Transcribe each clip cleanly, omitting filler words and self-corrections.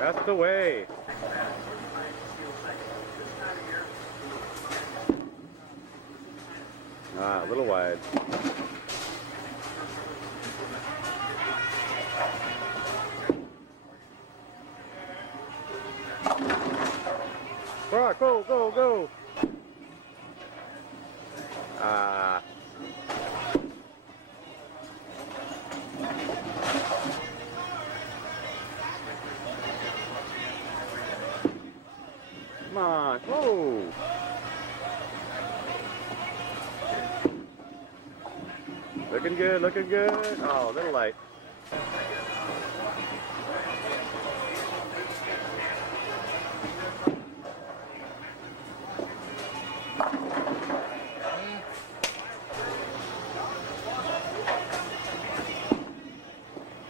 That's the way. Ah, a little wide. Brock, go, go, go. Ah. Come on. Whoa. Looking good, looking good. Oh, a little light.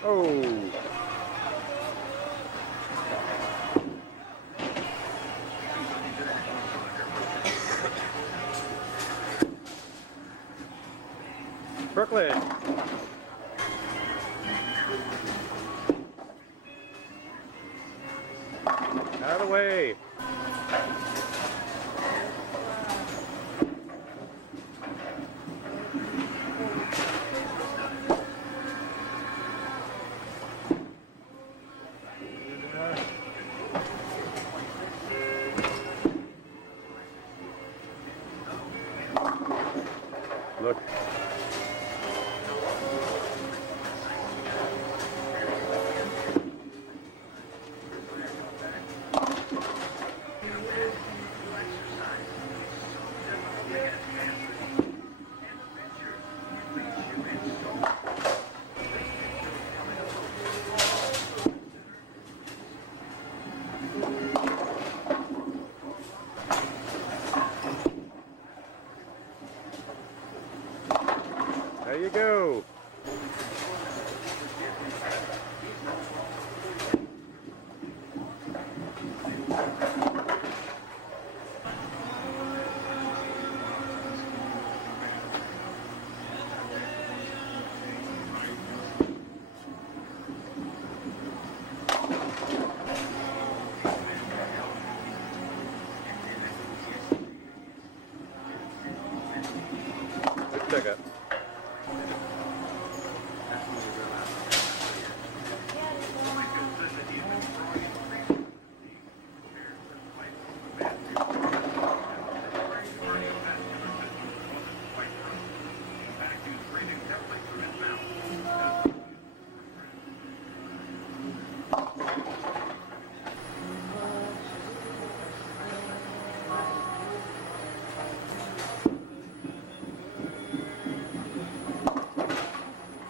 Oh. Brooklyn. Out of the way. Look. There you go. Good pickup.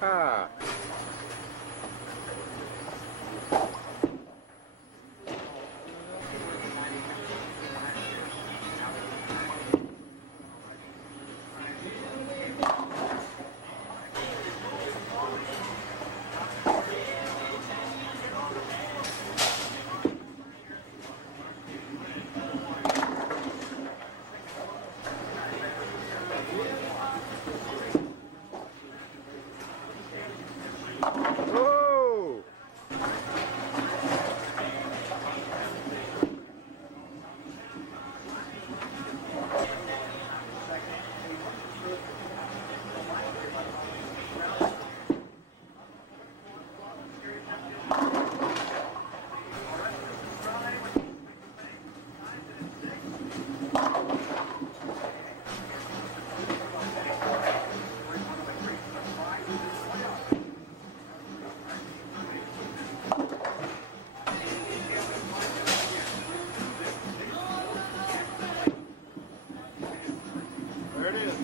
Ah. Whoa! There it is.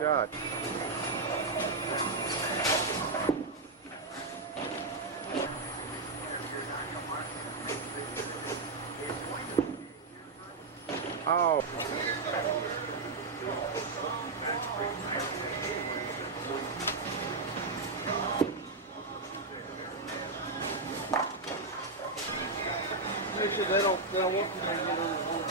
Shot. Oh. Make sure they don't want to get on the hole.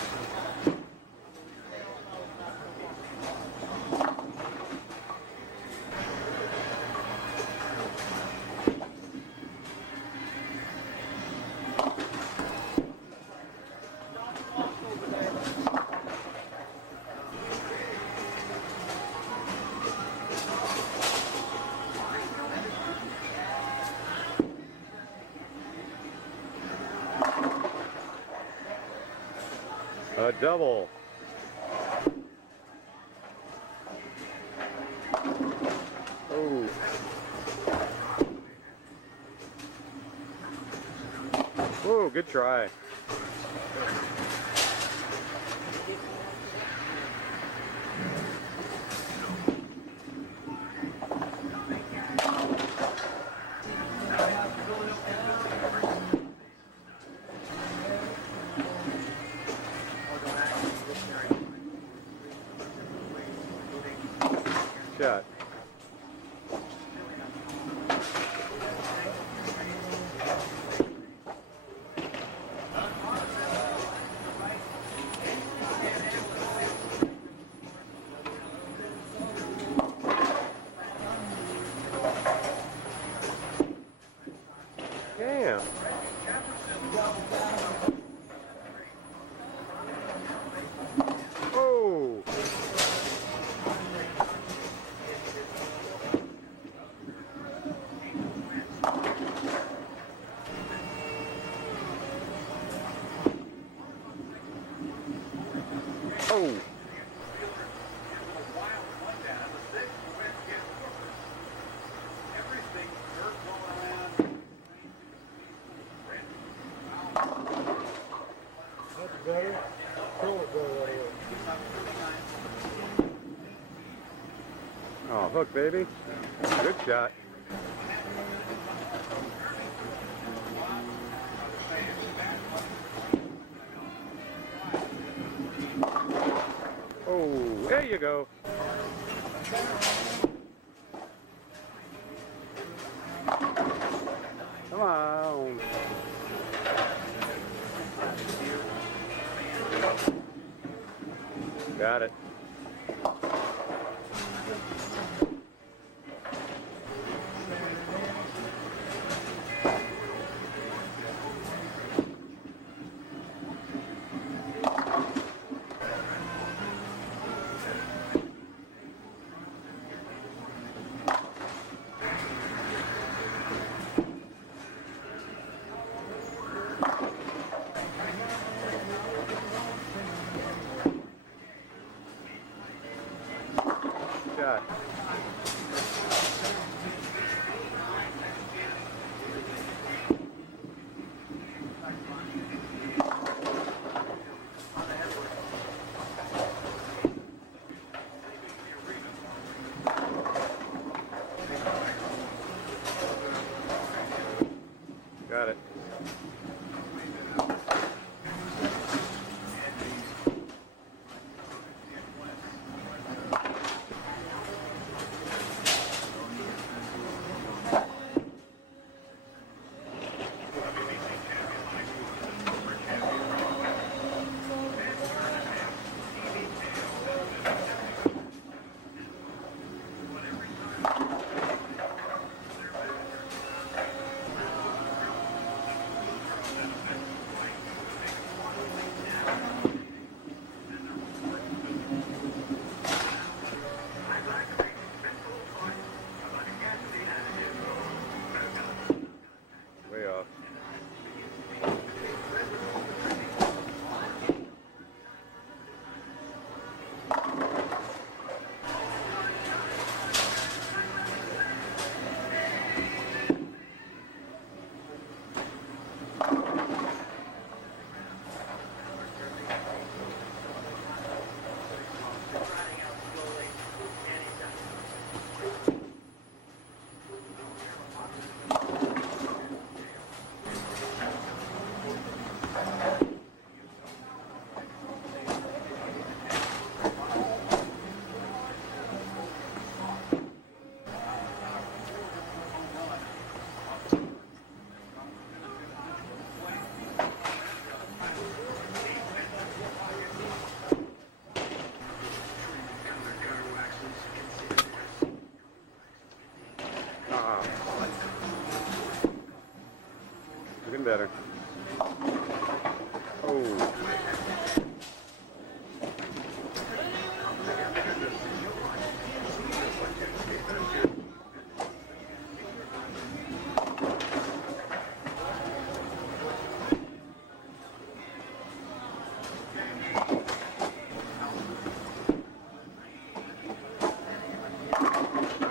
A double. Oh. Oh, good try. Shot. Damn. Oh. Oh. That's better. Pull it better that way. Oh, hook, baby. Good shot. Oh, there you go. Come on. Got it. Shot. Got it. Looking better. Oh.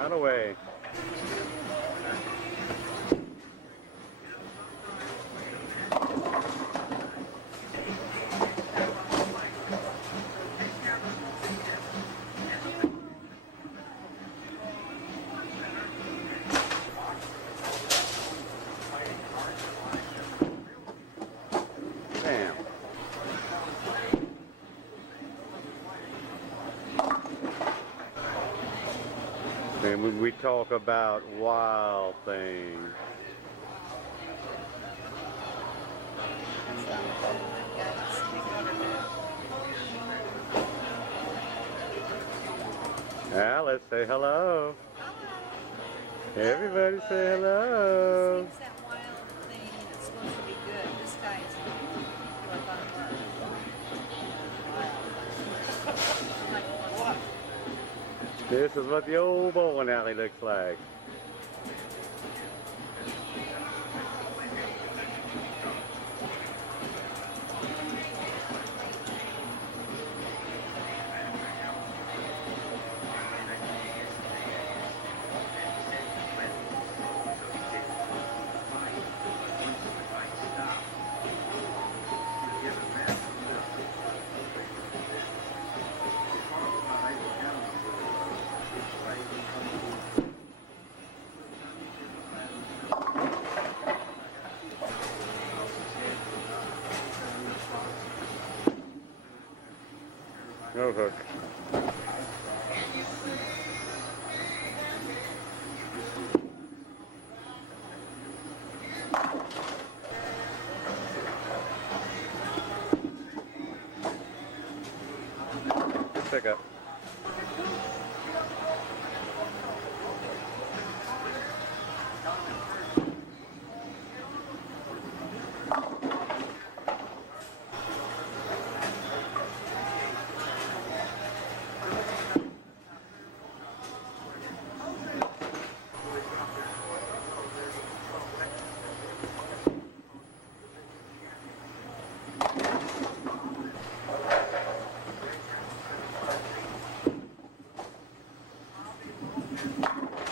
Out away. Damn. And when we talk about wild things. Now let's say hello. Everybody say hello. It's that wild thing that's supposed to be good. This guy's like This is what the old bowling alley looks like. No hook. Good pickup.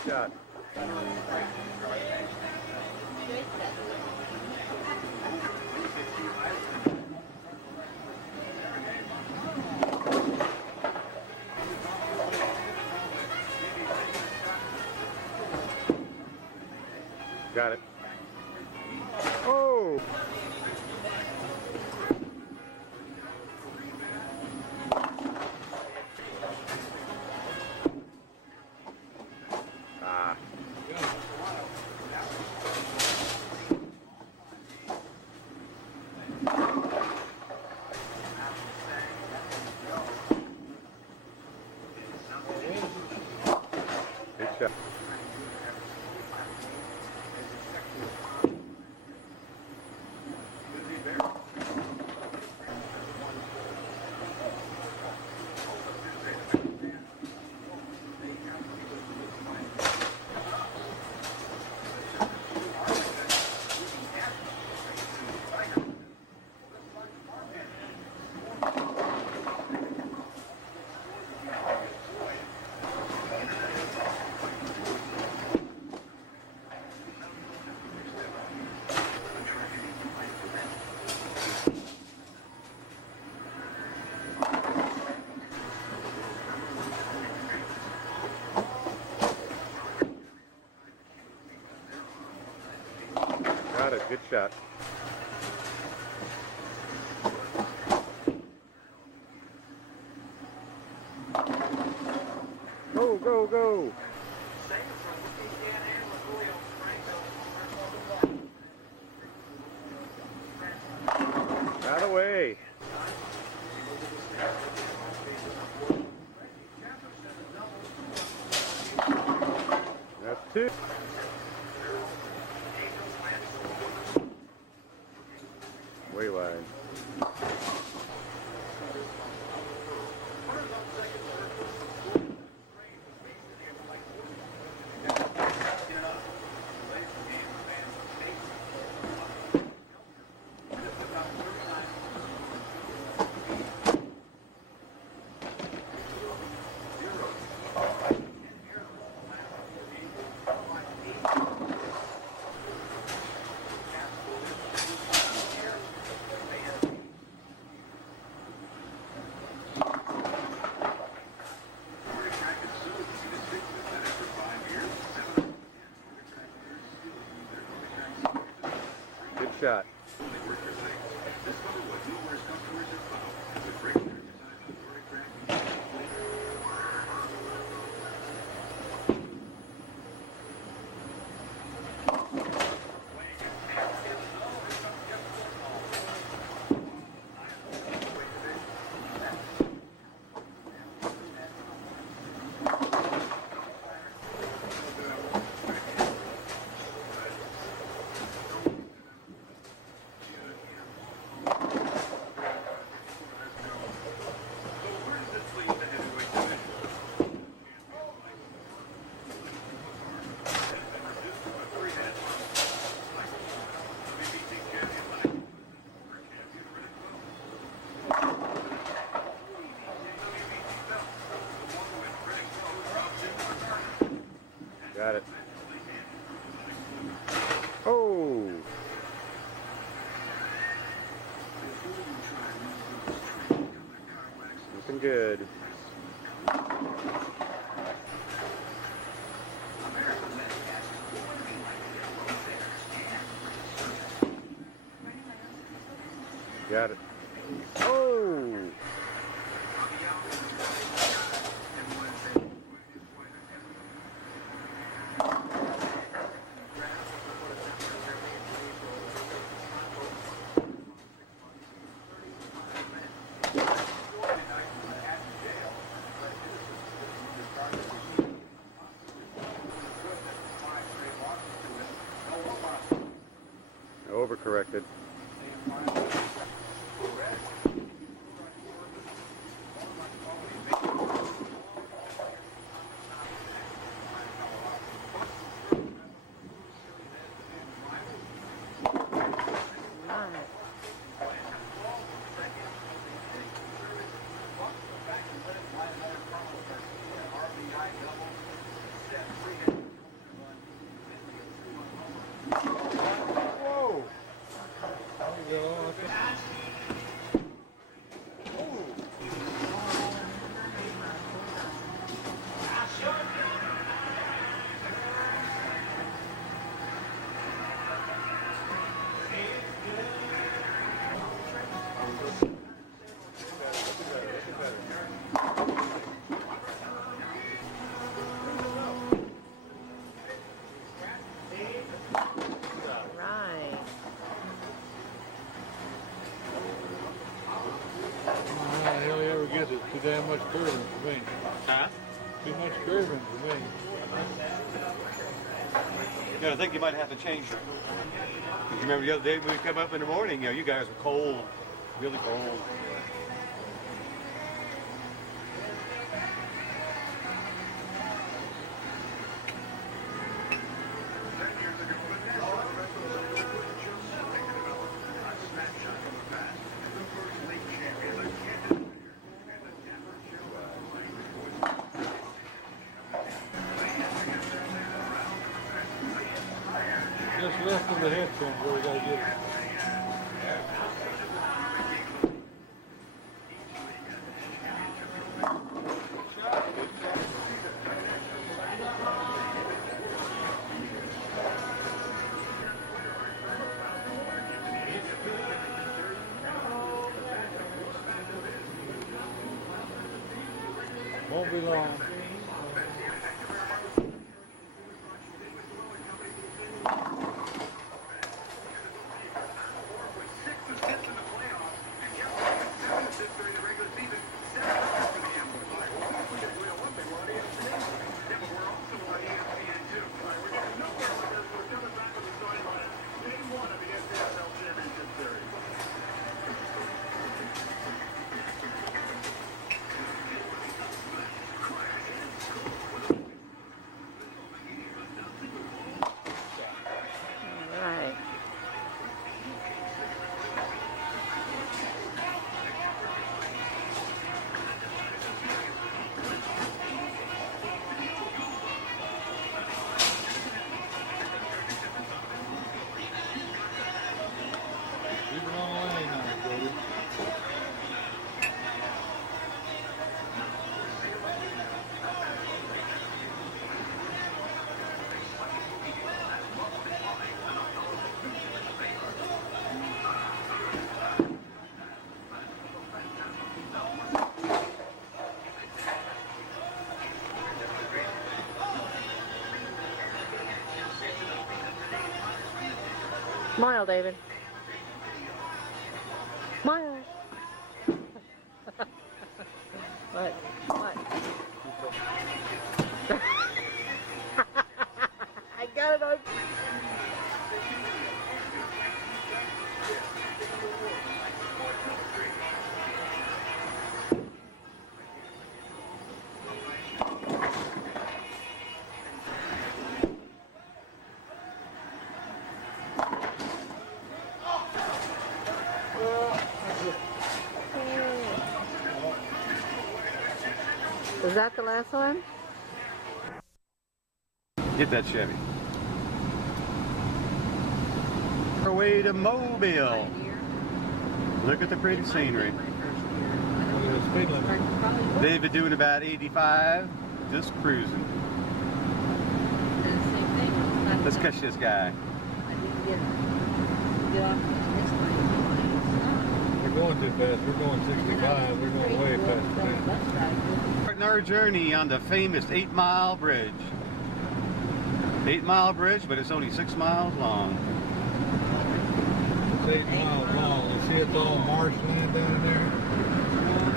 Shot. Got it. Oh! Ah. Good shot. Got it. Good shot. Go, go, go. Out of the way. That's two. shot. Got it. Oh! Looking good. Got it. Oh! Overcorrected. Too damn much curving for me. Huh? Too much curving for me. Yeah, I think you might have to change it. 'Cause you remember the other day when we come up in the morning, you guys were cold, really cold. Just left of the head pin where we gotta get it. Won't be long. Smile, David. Smile. What? What? I got it on. Is that the last one? Get that Chevy. Our way to Mobile. Look at the pretty scenery. They've been doing about 85, just cruising. Let's catch this guy. We're going too fast. We're going 65. We're going way past that. Starting our journey on the famous 8-mile bridge. 8-mile bridge, but it's only 6 miles long. It's 8 miles long. You see it's all marshland down there?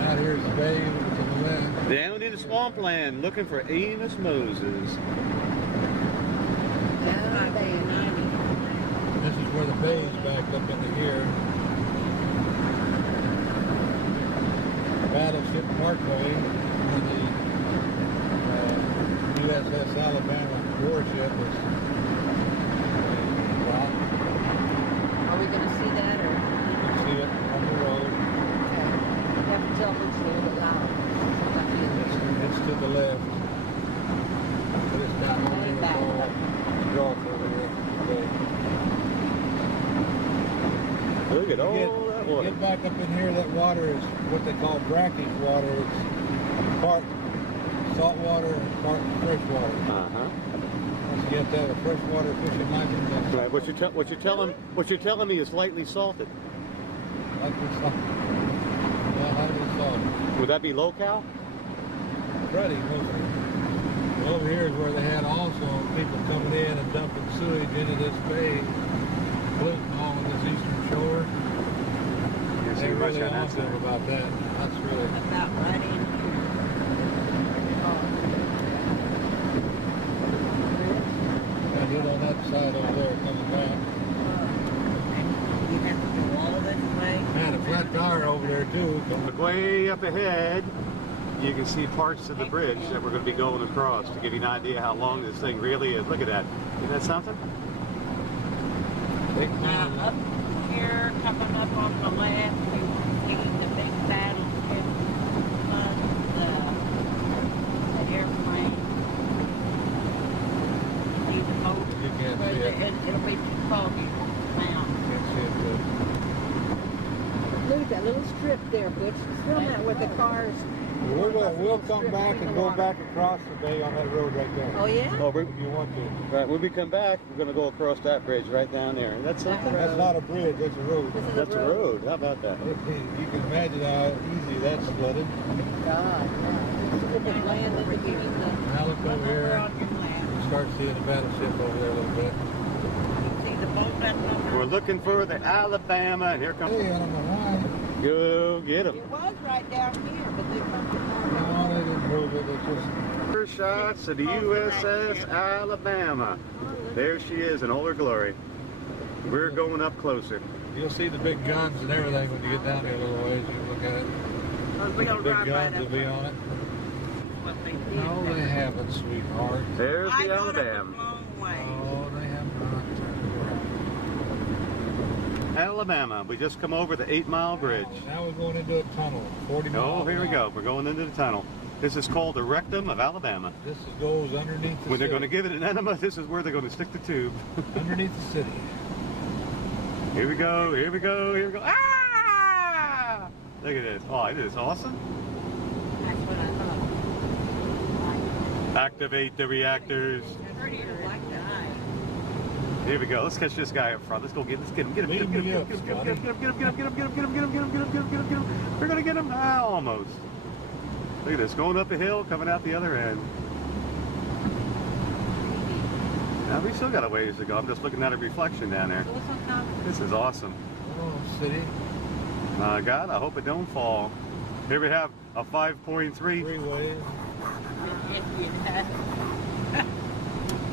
Out here's the bay to the left. Down in the swampland, looking for Amos Moses. This is where the bay's backed up into here. Battleship Parkway, where the USS Alabama warship was dropped. Are we going to see that or? You can see it on the road. Okay. You have to tell me to leave it loud. It's to the left. But it's not on the Gulf over here. Look at all that water. Get back up in here. That water is what they call brackish water. It's part salt water and part fresh water. Once you get that, a freshwater fishing license. Right. What you're telling me is lightly salted. Lightly salted. Yeah, lightly salted. Would that be low-cal? Ready, mostly. Over here is where they had also people coming in and dumping sewage into this bay, polluting all of this eastern shore. They're really awesome about that. That's really About right in here. I did on that side over there coming back. You have to go all this way. Man, a flat tire over there too. Look way up ahead. You can see parts of the bridge that we're going to be going across to give you an idea how long this thing really is. Look at that. Isn't that something? Big Now man. up here, coming up on the left, we see the big battleship, the airplane. See the boat. You can't But see it. it'll be too foggy now. Can't see it good. Look at that little strip there, Butch. Film that with the cars. We'll come back and go back across the bay on that road right there. Oh, yeah? Oh, If you want to. right. When we come back, we're going to go across that bridge right down there. That's something. That's not a bridge, that's a road. This is That's a road. How about that? You can imagine how easy that's flooded. God, look at land in between the... Now look over here. On your left. You start seeing the battleship over there a little bit. See the boat up on We're looking for the Alabama, and here comes. Hey, I don't know why. Go get them. It was right down here, but they moved it more. No, they didn't move it. It's just First shots of the USS Alabama. There she is in all her glory. We're going up closer. you'll see the big guns and everything when you get down there a little ways. You can look at it. We're The gonna big run guns right will up be on it. what they did. No, they haven't, sweetheart. There's I the thought it was Alabama. a long way. Oh, they have not. Alabama. We just come over the 8-mile bridge. Now we're going into a tunnel, 40 miles. Oh, here we an go. hour. We're going into the tunnel. This is called the rectum of Alabama. This goes underneath the When they're city. going to give it an enema, this is where they're going to stick the tube. Underneath the city. Here we go, here we go, here we go. Ah! Look at this. Oh, it is awesome. That's what I thought. Activate the reactors. Pretty like the eye. Here we go. Let's catch this guy up front. Let's go get him. Let's get him. Get him. Get him. Get him. Get him. Get him. Get him. Get him. Get him. Get him. Get him. Get him. Get him. Get him. Get him. Get him. Get him. We're gonna get him now, almost. Look at this. Going up the hill, coming out the other end. Now we still got a ways to go. I'm just looking at a reflection down there. So what's on top? This is awesome. Oh, city. My God, I hope it don't fall. Here we have a 5.3, Three ways.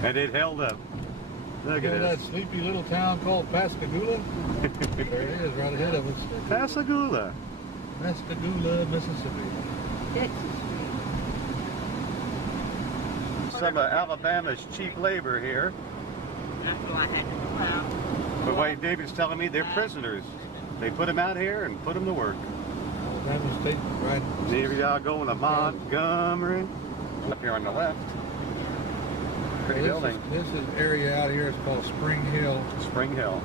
and it held up. Look at that this. sleepy little town called Pascagoula? There it is, right ahead of us. Pascagoula. Pascagoula, Mississippi. Texas. Some of Alabama's cheap labor here. That's why I had to go out. But what David's telling me, they're prisoners. They put them out here and put them to work. Alabama State, right? Here we are going to Montgomery. Up here on the left. Pretty building. This is area out here is called Spring Hill. Spring Hill.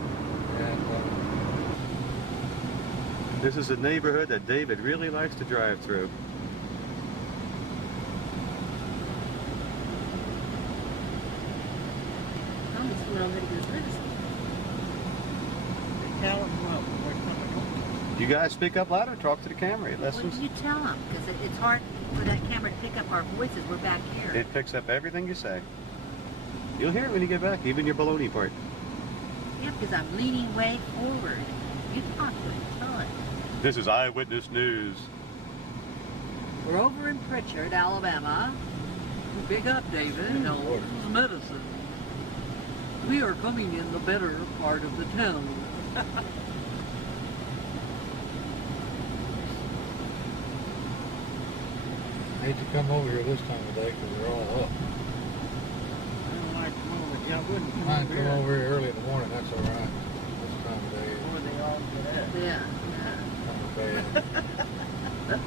And This is a neighborhood that David really likes to drive through. I'm just going over to get rid of Tell them what we're coming on. You guys speak up louder, talk to the camera. It What listens. do you tell them? Because it's hard for that camera to pick up our voices. We're back here. It picks up everything you say. You'll hear it when you get back, even your baloney part. Yeah, because I'm leaning way forward. You talk to it. Tell it. This is Eyewitness News. We're over in Pritchard, Alabama. Big up, David. Helm's medicine. We are coming in the better part of the town. I hate to come over here this time of day because they're all up. I don't like to move it. Y'all wouldn't come I over come here over here early in the morning, that's all right. This time of day before they all get up. Yeah. kind of bad.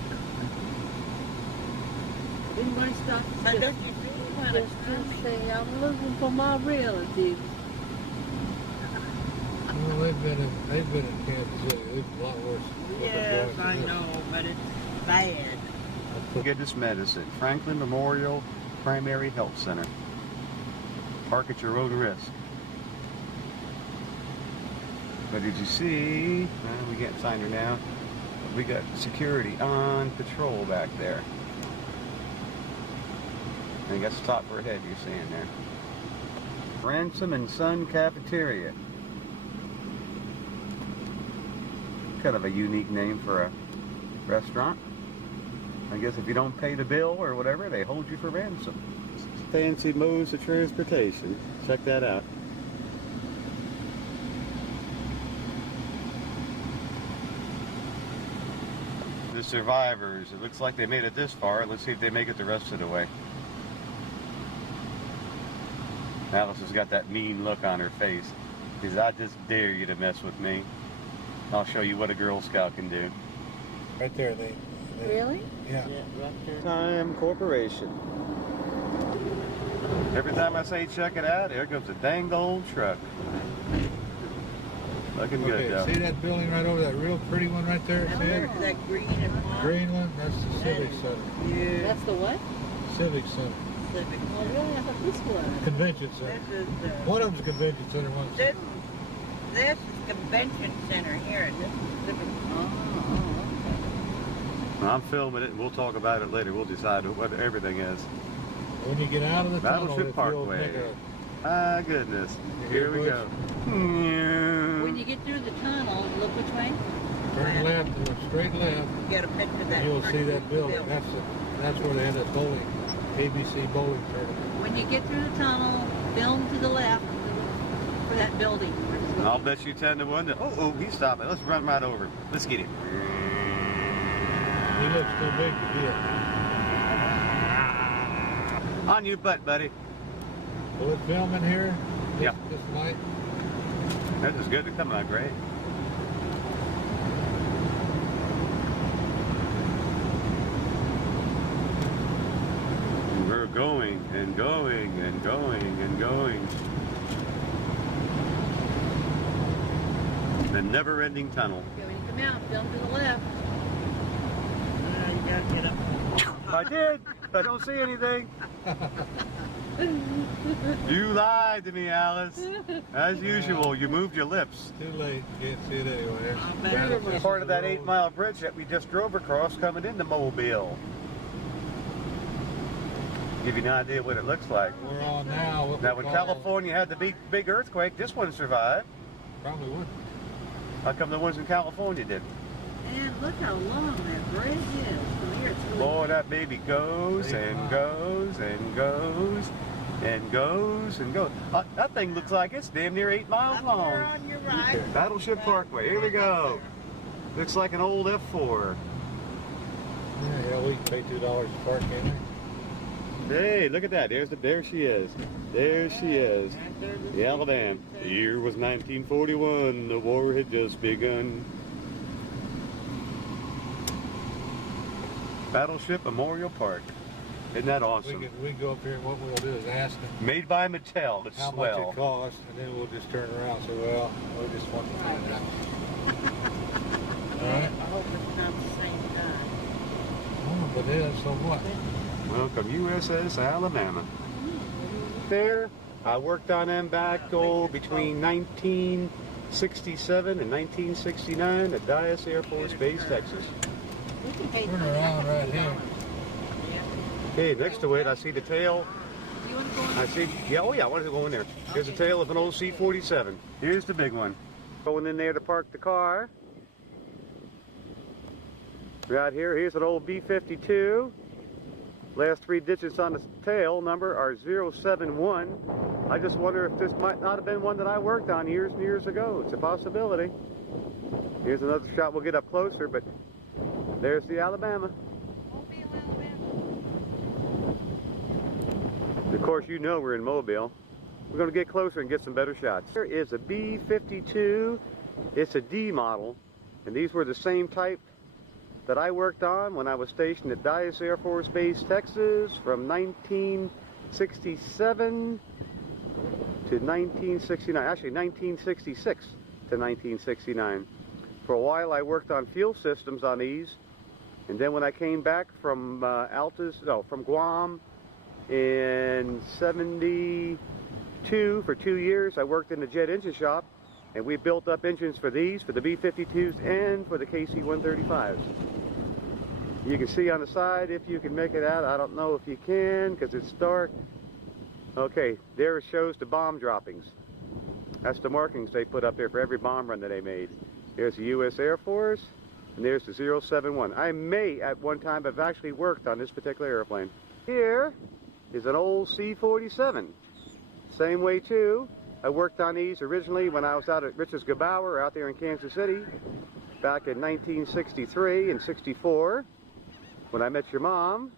Anybody stop to Now, just, don't you feel kind of just say, I'm looking for my relatives. Well, they've been in Kansas City. It's a lot worse. what they're Yes, going I through this. know, but it's bad. Goodness Medicine, Franklin Memorial Primary Health Center. Park at your own risk. But did you see, we can't sign her now, we got security on patrol back there. I think that's the top of her head you're seeing there. Ransom and Son Cafeteria. Kind of a unique name for a restaurant. I guess if you don't pay the bill or whatever, they hold you for ransom. Fancy modes of transportation. Check that out. The survivors. It looks like they made it this far. Let's see if they make it the rest of the way. Alice has got that mean look on her face. She says, I just dare you to mess with me. I'll show you what a Girl Scout can do. Right there, they Really? yeah. Yeah, right there. Time Corporation. Every time I say check it out, here comes a dang old truck. Looking Okay, good, though. see that building right over, that real pretty one right there? Now, See where it? is that green and white? Green one? That's the Civic That Center. Yeah. That's the what? Civic Center. Civic. Oh, really? I thought this was. Convention Center. This is the... One of them's a convention center, one's This is convention center here, and this is civic. I'm filming it, and we'll talk about it later. We'll decide what everything is. when you get out of the tunnel. Battleship if you'll Parkway. make a- Ah, goodness. Here we go. When you get through the tunnel, look which way? Turn left, go straight left, You get a picture of that. and you'll see pretty that building. That's where they had that bowling, ABC bowling tournament. When you get through the tunnel, film to the left for that building. I'll bet you 10 to 1 that, oh, he's stopping. Let's run right over. Let's get him. He looks too big to get. On your butt, buddy. Will it film in here? Yeah. This light? That is good. It's coming out great. We're going and going and going and going. The never-ending tunnel. Okay, when you come out, film to the left. You gotta get up. I did. I don't see anything. You lied to me, Alice. As usual, you moved your lips. Too late. You can't see it anywhere. I'll bet it was Part of that 8-mile bridge that we just drove across coming into Mobile. Give you an idea what it looks like. We're on now. What Now, we when call- California had the big earthquake, this one survived. Probably would. How come the ones in California did? And look how long that bridge is. From here, it's really Boy, that baby goes and goes and goes and goes and goes. That thing looks like it's damn near 8 miles Up there long. on your right. Battleship Parkway, here we go. Looks like an old F4. Yeah, we can pay $2 to park in there. Hey, look at that. There she is. There she is. The Alabama. The year was 1941. The war had just begun. Battleship Memorial Park. Isn't that We awesome? can go up here and what we'll do is ask them Made by Mattel. It's how much swell. it costs, and then we'll just turn around and say, well, we just want to find out. All right. I hope it's not the same guy. Oh, but it is, so what? Welcome, USS Alabama. There, I worked on them back between 1967 and 1969 at Dyess Air Force Base, Texas. We can pay Turn around right here. Okay, next to it, I see the tail. You want to go in? I see, yeah, oh yeah, I wanted to go in there. Here's the tail of an old C-47. Here's the big one. Going in there to park the car. Right here, here's an old B-52. Last 3 digits on the tail number are 071. I just wonder if this might not have been one that I worked on years and years ago. It's a possibility. Here's another shot. We'll get up closer, but there's the Alabama. Of course, you know we're in Mobile. We're going to get closer and get some better shots. Here is a B-52. It's a D model, and these were the same type that I worked on when I was stationed at Dyess Air Force Base, Texas, from 1967 to 1969. Actually, 1966 to 1969. For a while, I worked on fuel systems on these, and then when I came back from from Guam in '72 for 2 years, I worked in the jet engine shop, and we built up engines for these, for the B-52s and for the KC-135s. You can see on the side, if you can make it out. I don't know if you can because it's dark. Okay, there it shows the bomb droppings. That's the markings they put up there for every bomb run that they made. There's the U.S. Air Force, and there's the 071. I may at one time have actually worked on this particular airplane. Here is an old C-47. Same way too. I worked on these originally when I was out at Richards Gebauer out there in Kansas City back in 1963 and 64 when I met your mom.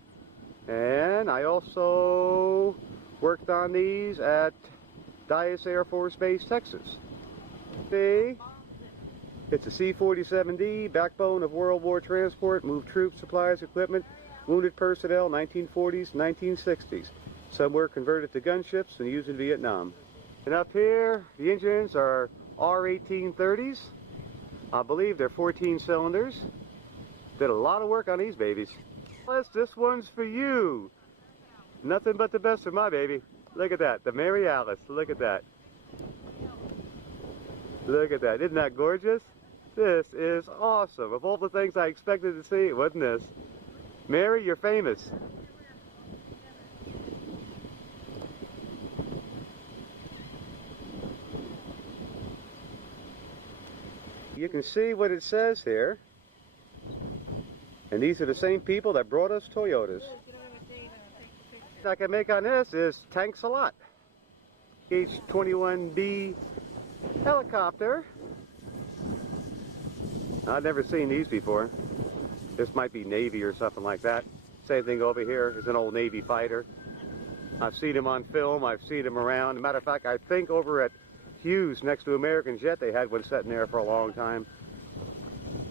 And I also worked on these at Dyess Air Force Base, Texas. See? It's a C-47D, backbone of World War transport, moved troops, supplies, equipment, wounded personnel, 1940s, 1960s. Some were converted to gunships and used in Vietnam. And up here, the engines are R-1830s. I believe they're 14 cylinders. Did a lot of work on these babies. Plus, this one's for you. Nothing but the best for my baby. Look at that, the Mary Alice. Look at that. Look at that. Isn't that gorgeous? This is awesome. Of all the things I expected to see, wasn't this? Mary, you're famous. You can see what it says here. And these are the same people that brought us Toyotas. I can make on this is thanks a lot. H-21B helicopter. I've never seen these before. This might be Navy or something like that. Same thing over here is an old Navy fighter. I've seen them on film. I've seen them around. As a matter of fact, I think over at Hughes next to American Jet, they had one sitting there for a long time.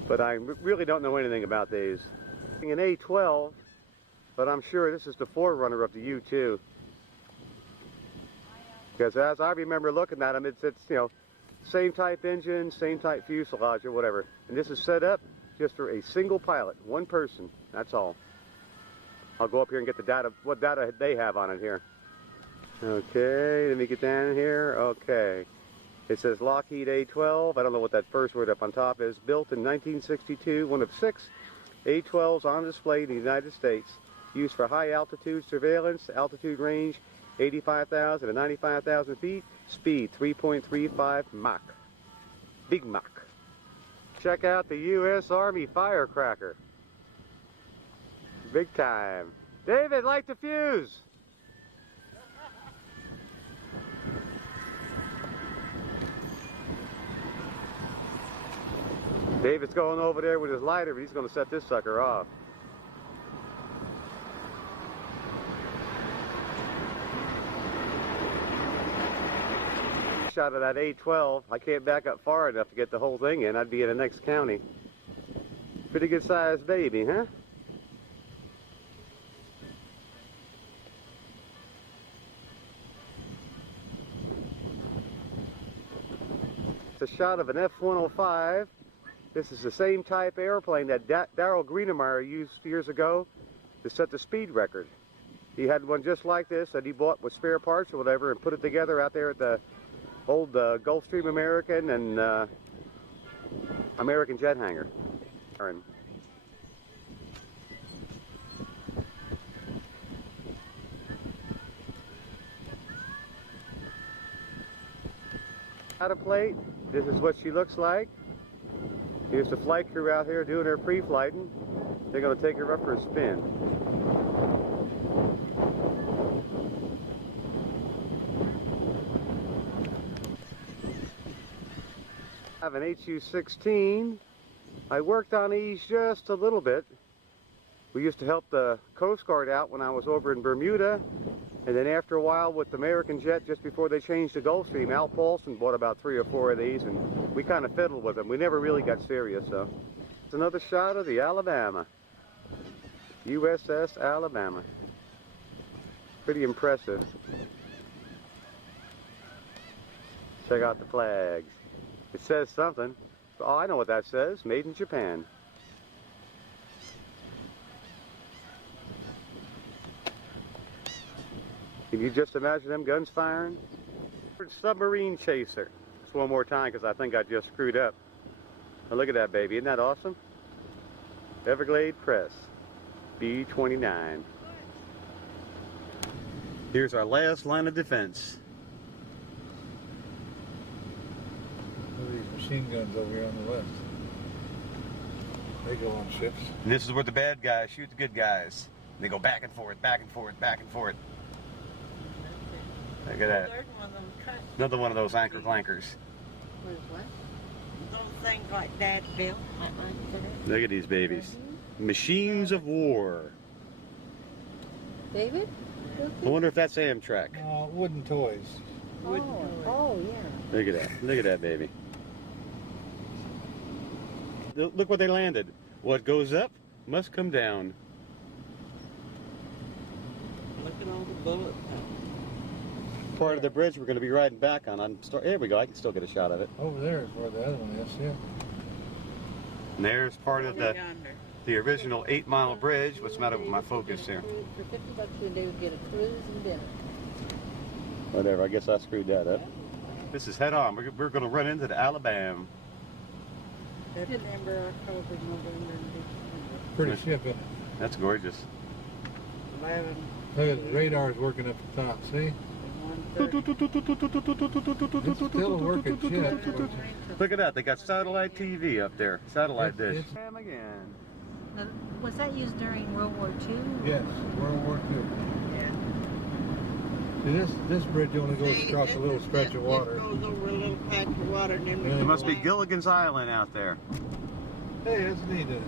But I really don't know anything about these. An A-12, but I'm sure this is the forerunner of the U-2. Because as I remember looking at them, it's you know, same type engine, same type fuselage or whatever. And this is set up just for a single pilot, one person, that's all. I'll go up here and get the data, what data they have on it here. Okay, let me get down here. Okay. It says Lockheed A-12. I don't know what that first word up on top is. Built in 1962, one of 6 A-12s on display in the United States. used for high altitude surveillance, altitude range 85,000 to 95,000 feet, speed 3.35 Mach. Big Mach. Check out the U.S. Army firecracker. Big time. David, light the fuse. David's going over there with his lighter, but he's going to set this sucker off. Shot of that A-12. I can't back up far enough to get the whole thing in. I'd be in the next county. Pretty good sized baby, huh? It's a shot of an F-105. This is the same type airplane that Darrell Greenemeyer used years ago to set the speed record. He had one just like this that he bought with spare parts or whatever and put it together out there at the old Gulfstream American and American jet hangar. Out of plate, this is what she looks like. Here's the flight crew out here doing her pre-flighting. They're going to take her up for a spin. I have an HU-16. I worked on these just a little bit. We used to help the Coast Guard out when I was over in Bermuda. And then after a while with the American jet, just before they changed to Gulfstream, Al Paulson bought about 3 or 4 of these, and we kind of fiddled with them. We never really got serious, so. It's another shot of the Alabama. USS Alabama. Pretty impressive. Check out the flags. It says something. Oh, I know what that says. Made in Japan. Can you just imagine them guns firing? Submarine chaser. Just one more time because I think I just screwed up. Now look at that baby. Isn't that awesome? Everglade Press. B-29. Here's our last line of defense. Look at these machine guns over here on the left. They go on ships. And this is where the bad guys shoot the good guys. They go back and forth, back and forth, back and forth. Look at that. Another one of those anchor clankers. What? Those things like Dad built. Look at these babies. Machines of war. David? I wonder if that's Amtrak. Wooden toys. Oh, yeah. Look at that. Look at that baby. Look what they landed. What goes up must come down. Look at all the bullets. Part of the bridge we're going to be riding back on. There we go. I can still get a shot of it. Over there is where the other one is, yeah. And there's part of the original 8-mile bridge. What's the matter with my focus here? For $50 a day, we get a cruise and dinner. Whatever. I guess I screwed that up. This is head on. We're going to run into the Alabama. September, October, November, and December. Pretty ship, isn't it? That's gorgeous. 11. Look at the radar's working up the top, see? It's still a working ship. Look at that. They got satellite TV up there. Satellite dish. Again. Was that used during World War II? Yes, World War II. Yeah. See, this bridge only goes across a little stretch of water. It goes over a little patch of water and then It must be Gilligan's Island out there. Hey, that's neat, isn't it?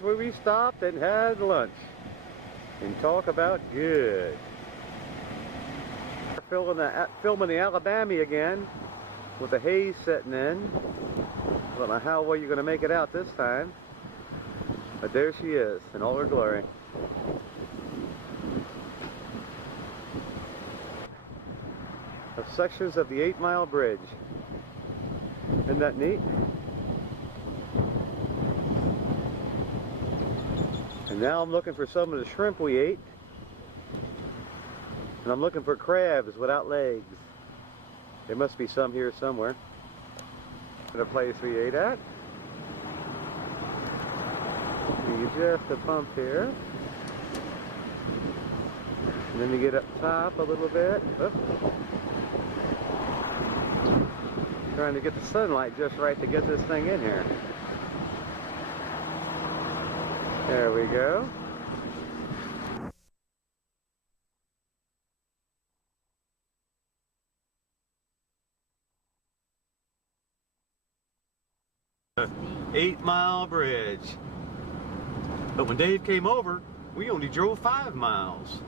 Where we stopped and had lunch and talk about good. Filming the Alabama again with the haze setting in. I don't know how well you're going to make it out this time, but there she is in all her glory. Of sections of the 8-mile bridge. Isn't that neat? And now I'm looking for some of the shrimp we ate. And I'm looking for crabs without legs. There must be some here somewhere. The place we ate at. You just a pump here. And then you get up top a little bit. Oop. Trying to get the sunlight just right to get this thing in here. There we go. The 8 Mile Bridge. But when Dave came over, we only drove 5 miles.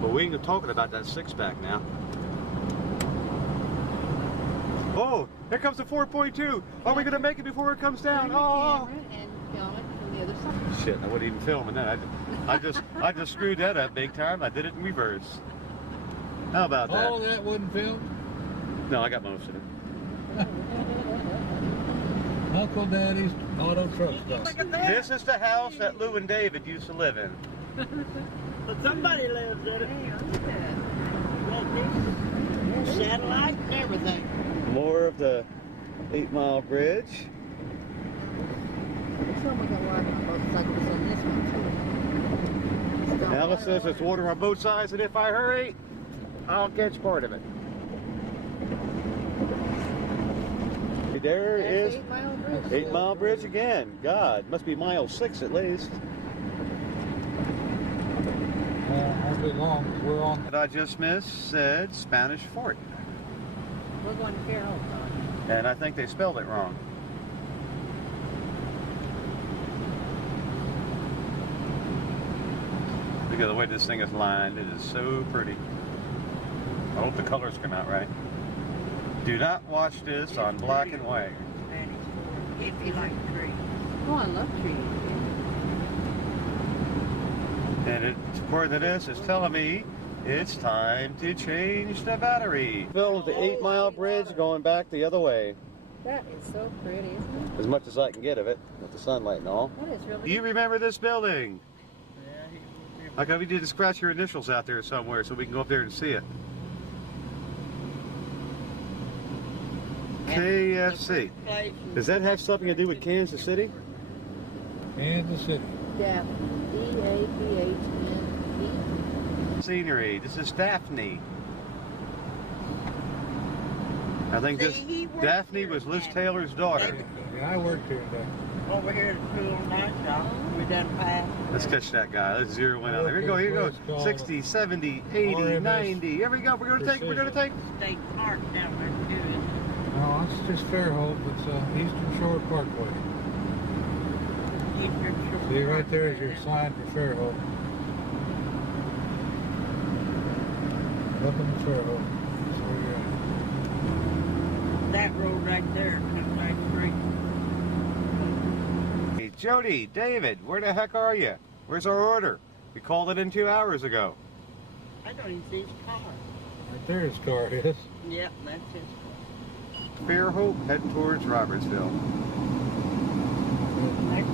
But we ain't talking about that 6-pack now. Oh, here comes the 4.2. Are we going to make it before it comes down? Oh! And film it from the other side. Shit, I wasn't even filming that. I just screwed that up big time. I did it in reverse. How about that? All that wasn't filmed? No, I got most of it. Uncle Daddy's auto truck stop. Look at that. This is the house that Lou and David used to live in. But somebody lives in it. Hey, look at that. Satellite and everything. More of the 8 Mile Bridge. It's almost got water on both sides on this one too. It's got Now it water says on it's water on both sides, and if I hurry, I'll catch part of it. There is 8 Mile Bridge. 8 Mile Bridge again. God, must be mile 6 at least. Won't be long, 'cause we're on. What I just missed said Spanish Fort, We're going to Fairhope. and I think they spelled it wrong. Look at the way this thing is lined. It is so pretty. I hope the colors come out right. Do not watch this on black and white. If you like trees. Oh, I love trees. And it, according to this, it's telling me it's time to change the battery. Build the 8 Mile Bridge going back the other way. That is so pretty, isn't As much as I can get of it, with the sunlight and all. it? That is really Do you remember this building? Like we need to scratch your initials out there somewhere so we can go up there and see it. KFC. Does that have something to do with Kansas City? Kansas City. Daphne. D-A-P-H-N-E. Scenery. This is Daphne. I think this Daphne was Liz Taylor's daughter. Yeah, I worked here today. Over here at the pool night shop. We done passed. Let's catch that guy. Let's zero in on there. Here we go. 60, 70, 80, 90. Here we go. We're going to take. State Park down there too. No, it's just Fairhope. It's Eastern Shore Parkway. Eastern Shore. See, right there is your sign for Fairhope. Welcome to Fairhope. That's where you're at. That road right there comes right straight. Hey, Jody, David, where the heck are you? Where's our order? We called it in 2 hours ago. I don't even see his car. Right there his car is. Yep, that's his car. Fairhope, heading towards Robertsdale. That's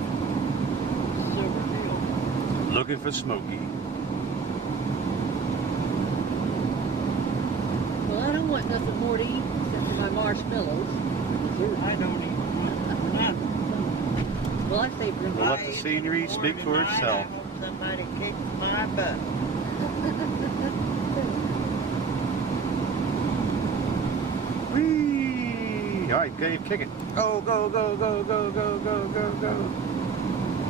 Silver Hill. Looking for Smokey. Well, I don't want nothing more to eat except for my marshmallows. I don't even want nothing. Well, I say bring We'll let the scenery speak for itself. I hope somebody kicks my butt. Whee! All right, Dave, kick it. Go, go, go, go, go, go, go, go, go.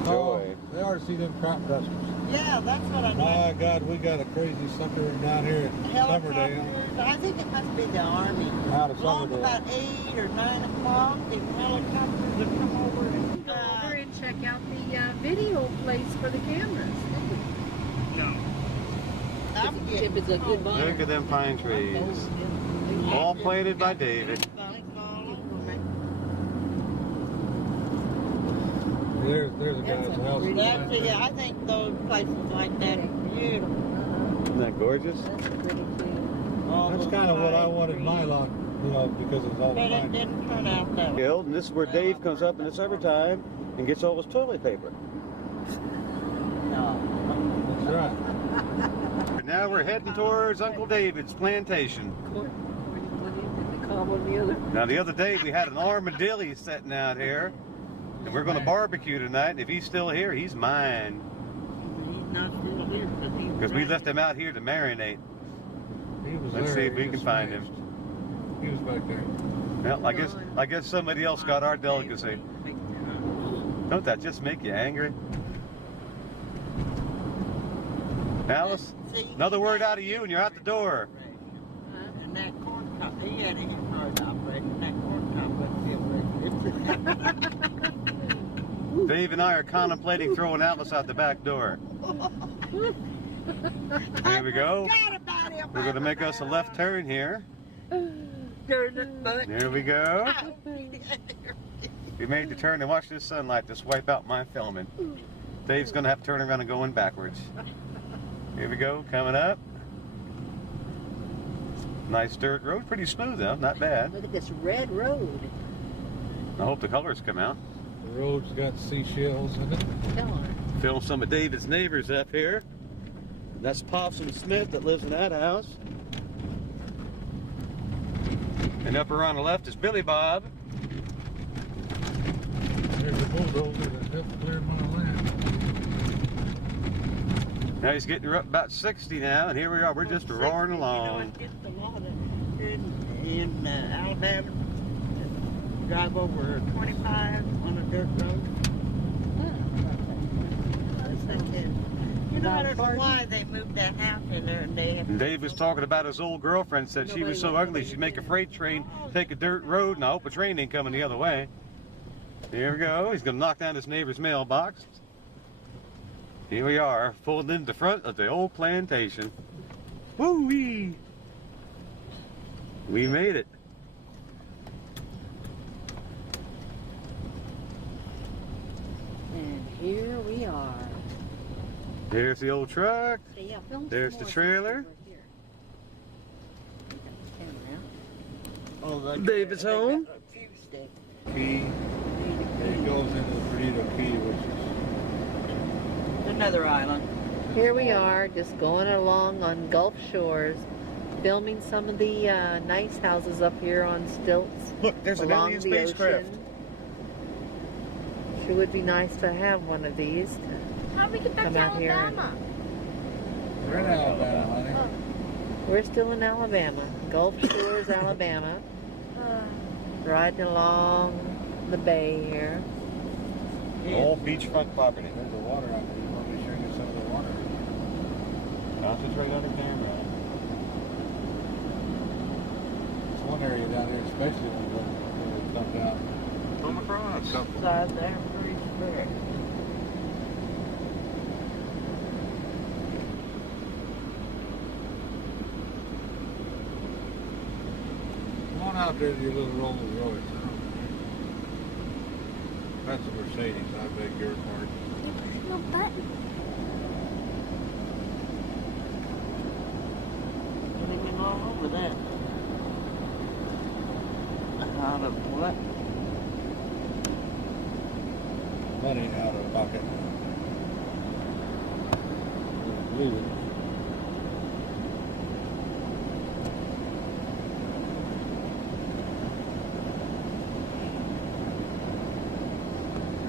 Oh, they ought to see them crop dusters. Yeah, that's what I My God, we got a crazy sucker down here at Summerdale. Helicopters, I think it must be the Army. Out of Along Summerdale. about 8 or 9 o'clock, the helicopters would come over and Go over and check out the video place for the cameras. If it's a good one. Look at them pine trees. All planted by David. There's a guy's house. Yeah, I think those places like that are beautiful. Isn't that gorgeous? That's pretty too. That's kind of what I wanted my lot, because it's all But it pine. didn't turn out that way. And this is where Dave comes up in the summertime and gets all his toilet paper. That's right. And now we're heading towards Uncle David's plantation. Now the other day we had an armadillo sitting out here, and we're going to barbecue tonight. And if he's still here, he's mine. not still here Because we left him out here to marinate. He was Let's there, see if he we can just find him. vanished. He was back there. Well, I guess somebody else got our delicacy. Don't that just make you angry? Alice, another word out of you and you're out the door. And that corn cob, he had a hemorrhoid operation. That corn cob wasn't filled. Dave and I are contemplating throwing Alice out the back door. Here we go. We're going to make us a left turn here. There we go. We made the turn and watch this sunlight just wipe out my filming. Dave's going to have to turn around and go in backwards. Here we go, coming up. Nice dirt road, pretty smooth though, not bad. Look at this red road. I hope the colors come out. The road's got seashells in it. Come on. Film some of David's neighbors up here. That's Possum Smith that lives in that house. And up around the left is Billy Bob. There's a bulldozer that helped clear my land. Now he's getting up about 60 now, and here we are. We're just roaring along. You know, it's just a lot of in Alabama. Drive over 25 on a dirt road. You know, I don't know why they moved that house in there and they And Dave was talking about his old girlfriend, said she was so ugly she'd make a freight train take a dirt road, and I hope a train ain't coming the other way. Here we go. He's going to knock down his neighbor's mailbox. Here we are, pulling into the front of the old plantation. Woo-wee! We made it. And here we are. There's the old truck. So yeah, film some There's the more trailer. over here. We got the camera out. Oh, David's home. Key. It goes into the Perdido Key, which Another island. Here we are, just going along on Gulf Shores, filming some of the nice houses up here on stilts. Look, there's an along alien the spacecraft. ocean. Sure would be nice to have one of these. How do we get back Come to out here. Alabama? we're in Alabama, honey. We're still in Alabama, Gulf Shores, Alabama, riding along the bay here. Old beachfront property. There's the water out there. You want me to show you some of the water? Concentrate on the camera. There's one area down there, especially when it comes out. Come across. Side there, pretty spirit. Come on out there to your little Rolls Royce. That's a Mercedes, I beg your pardon. There's no button. Getting all over that. Out of what? Money out of pocket. Believe it.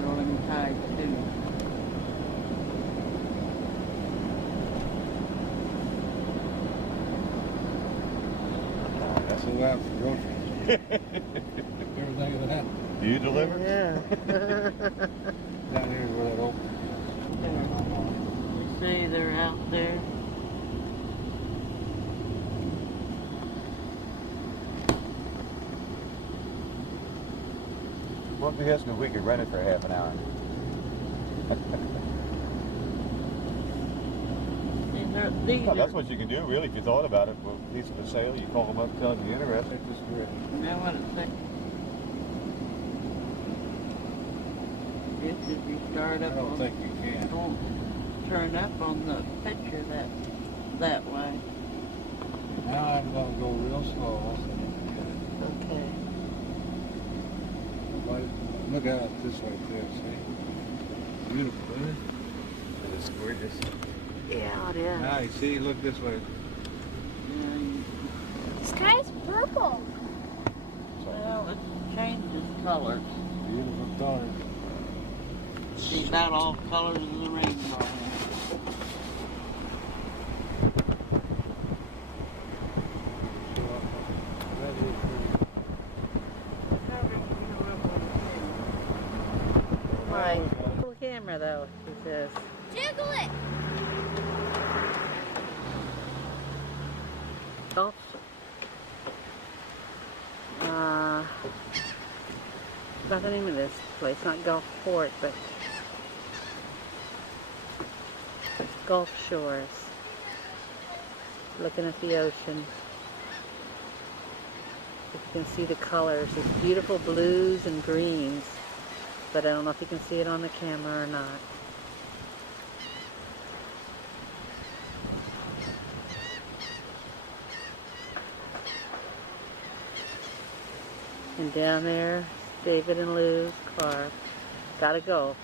Rolling tide too. That's who out for groceries. Everything of that. You deliver? Yeah. Down here is where that old. You see they're out there. What if we asked if we could rent it for half an hour? These Well, that's are, what you can do, really, if you thought about it. Well, these are for sale. You call them up, tell them you're interested. Take this grid. now what it say? This if you start I up don't on, think you can. don't turn up on the picture that way. Now I'm gonna go real slow. Okay. But look out this way too, see? Beautiful, isn't it? It's gorgeous. Yeah, it is. Now you see, look this way. The sky's purple. Well, it changes colors. Beautiful colors. See about all colors of the rainbow. Mike. Little camera though, he says. Jiggle it! Golf. What's the name of this place? Not Gulfport, but Gulf Shores. Looking at the ocean. If you can see the colors, it's beautiful blues and greens, but I don't know if you can see it on the camera or not. And down there, David and Lou's car. Gotta go.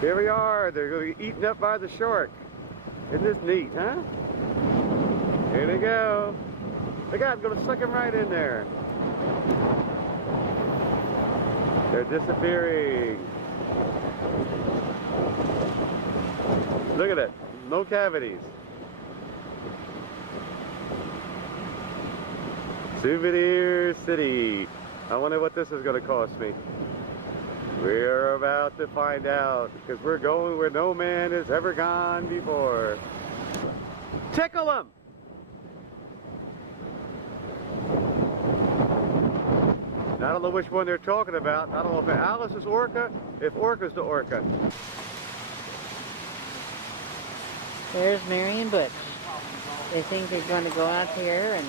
Here we are. They're going to be eaten up by the shark. Isn't this neat, huh? Here they go. Look out, it's going to suck them right in there. They're disappearing. Look at it. No cavities. Souvenir City. I wonder what this is going to cost me. We're about to find out, because we're going where no man has ever gone before. Tickle them! I don't know which one they're talking about. I don't know if Alice is orca, if orca's the orca. There's Mary and Butch. They think they're going to go out here and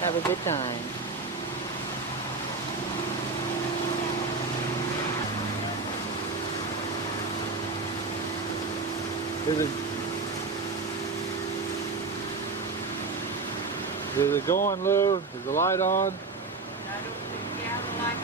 have a good time. Is it going, Lou? Is the light on? I don't think you have a light.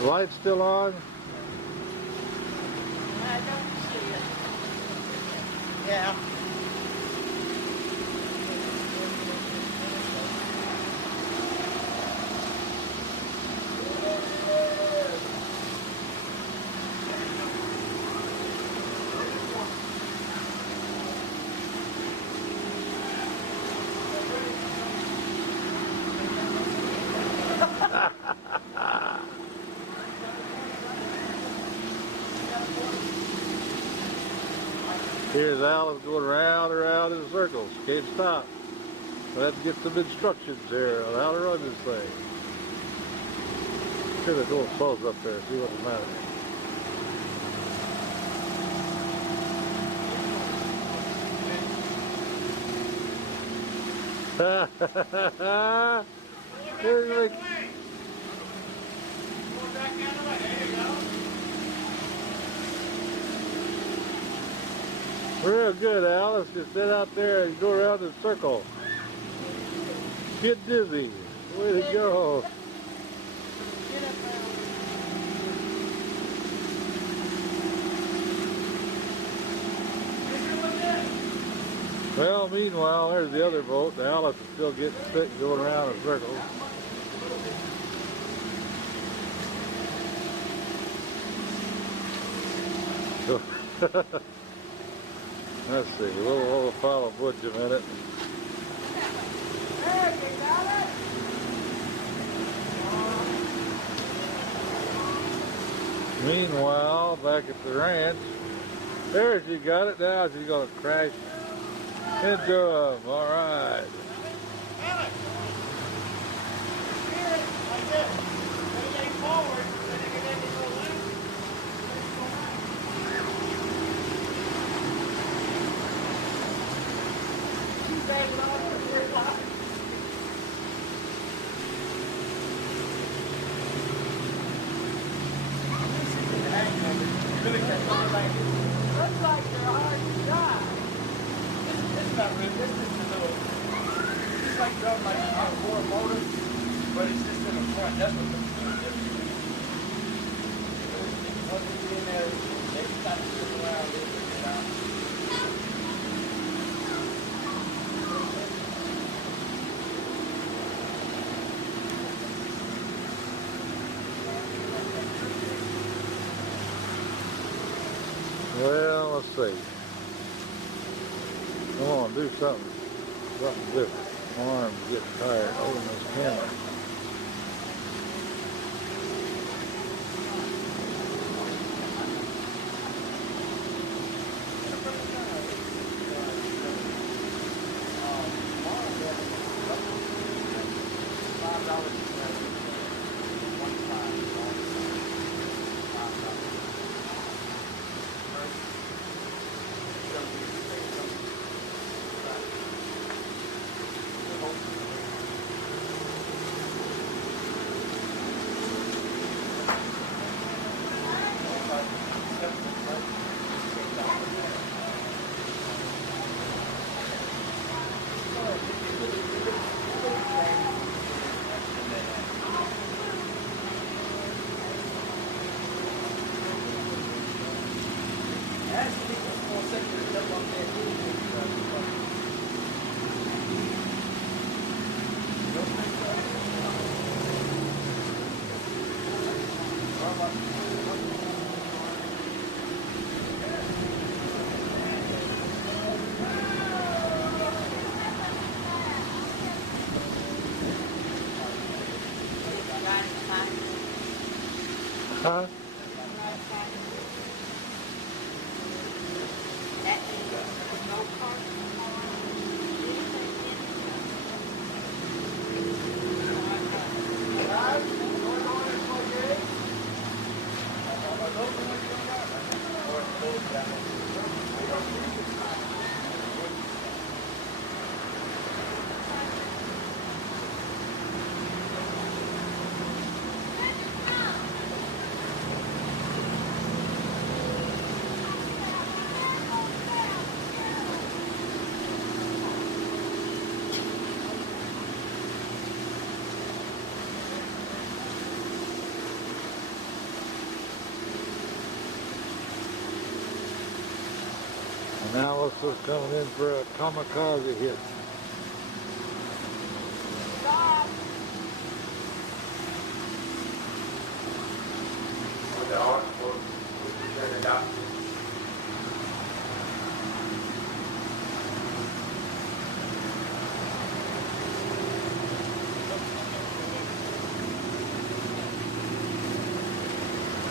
The light's still on? I don't see it. Yeah. Here's Alice going round and round in circles. Can't stop. We'll have to get some instructions here on how to run this thing. Sure, there's a little close up there. See what's the matter. There's like, real good, Alice. Just sit out there and go around in a circle. Get dizzy. Way to go. Well, meanwhile, there's the other boat. The Alice is still getting sick going around in circles. Let's see, we'll follow Butch a minute. Meanwhile, back at the ranch, there she got it. Now she's gonna crash into him. All right. Well, let's see. Come on, do something different. My arm's getting tired holding this camera. Huh? Now let's just coming in for a kamikaze hit.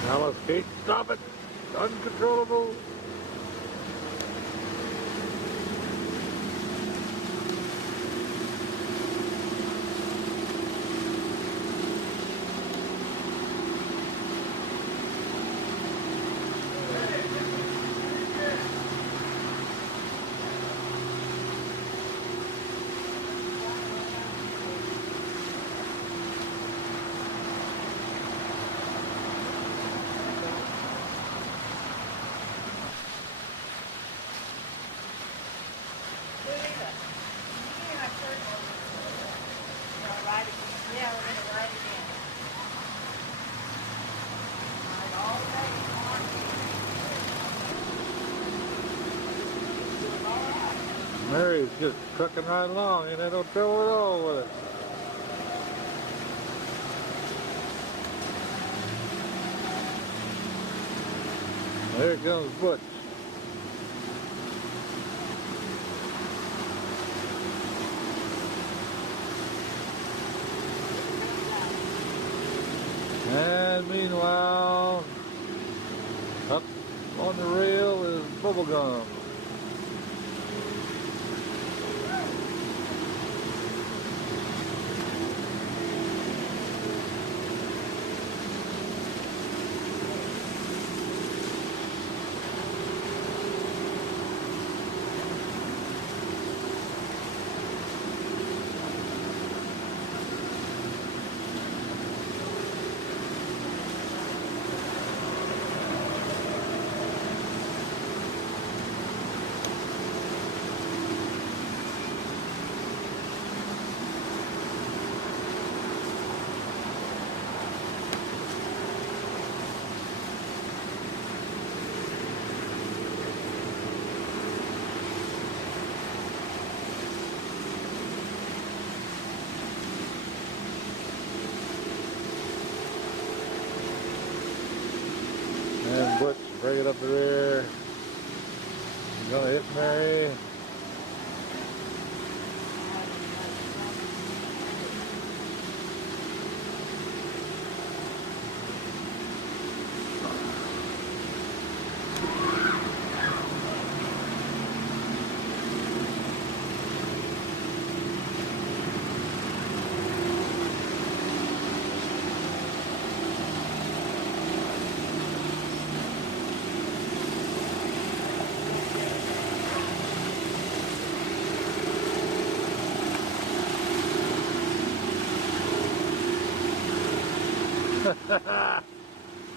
Now let's Kate, stop it! Uncontrollable! Mary's just trucking right along and they don't trouble at all with it. There comes Butch. And meanwhile, Up on the rail is bubblegum. And Butch, bring it up to there. You're gonna hit Mary.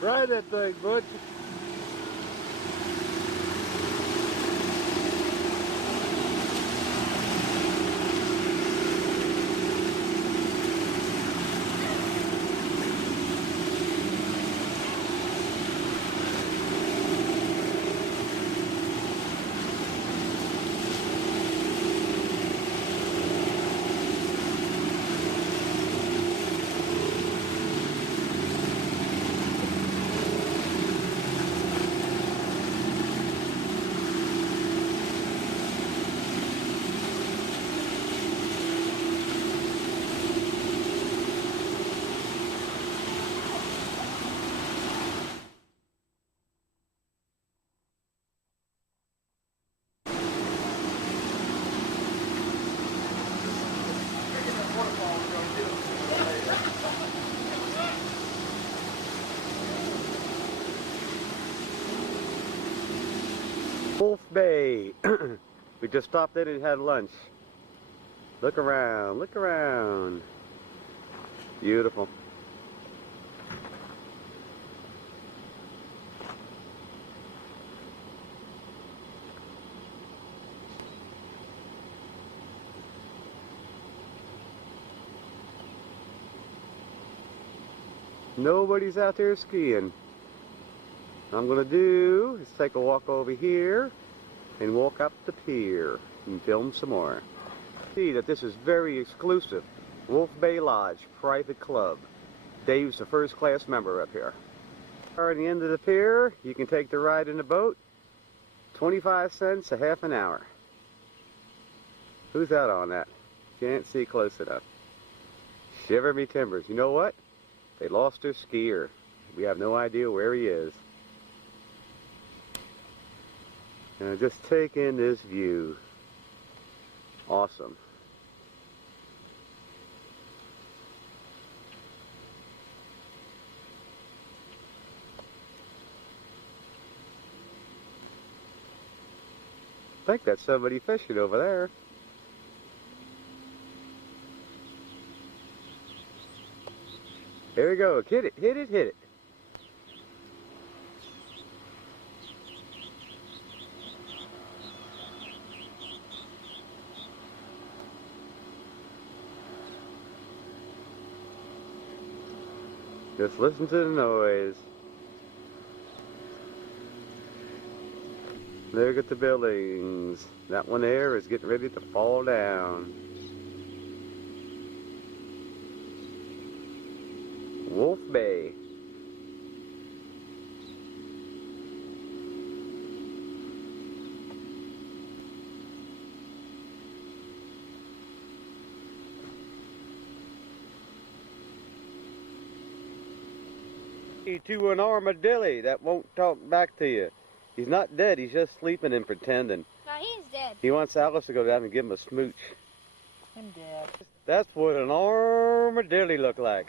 Ride that thing, Butch. Wolf Bay. We just stopped in and had lunch. Look around, look around. Beautiful. Nobody's out there skiing. What I'm going to do is take a walk over here and walk up the pier and film some more. See that this is very exclusive. Wolf Bay Lodge Private Club. Dave's a first class member up here. At the end of the pier, you can take the ride in the boat. 25 cents a half an hour. Who's out on that? Can't see close enough. Shiver me timbers. You know what? They lost their skier. We have no idea where he is. And just take in this view. Awesome. I think that's somebody fishing over there. Here we go. Hit it, hit it, hit it. Just listen to the noise. Look at the buildings. That one there is getting ready to fall down. Wolf Bay. To an armadillo that won't talk back to you. He's not dead, he's just sleeping and pretending. No, he's dead. He wants Alice to go down and give him a smooch. I'm dead. That's what an armadillo look like.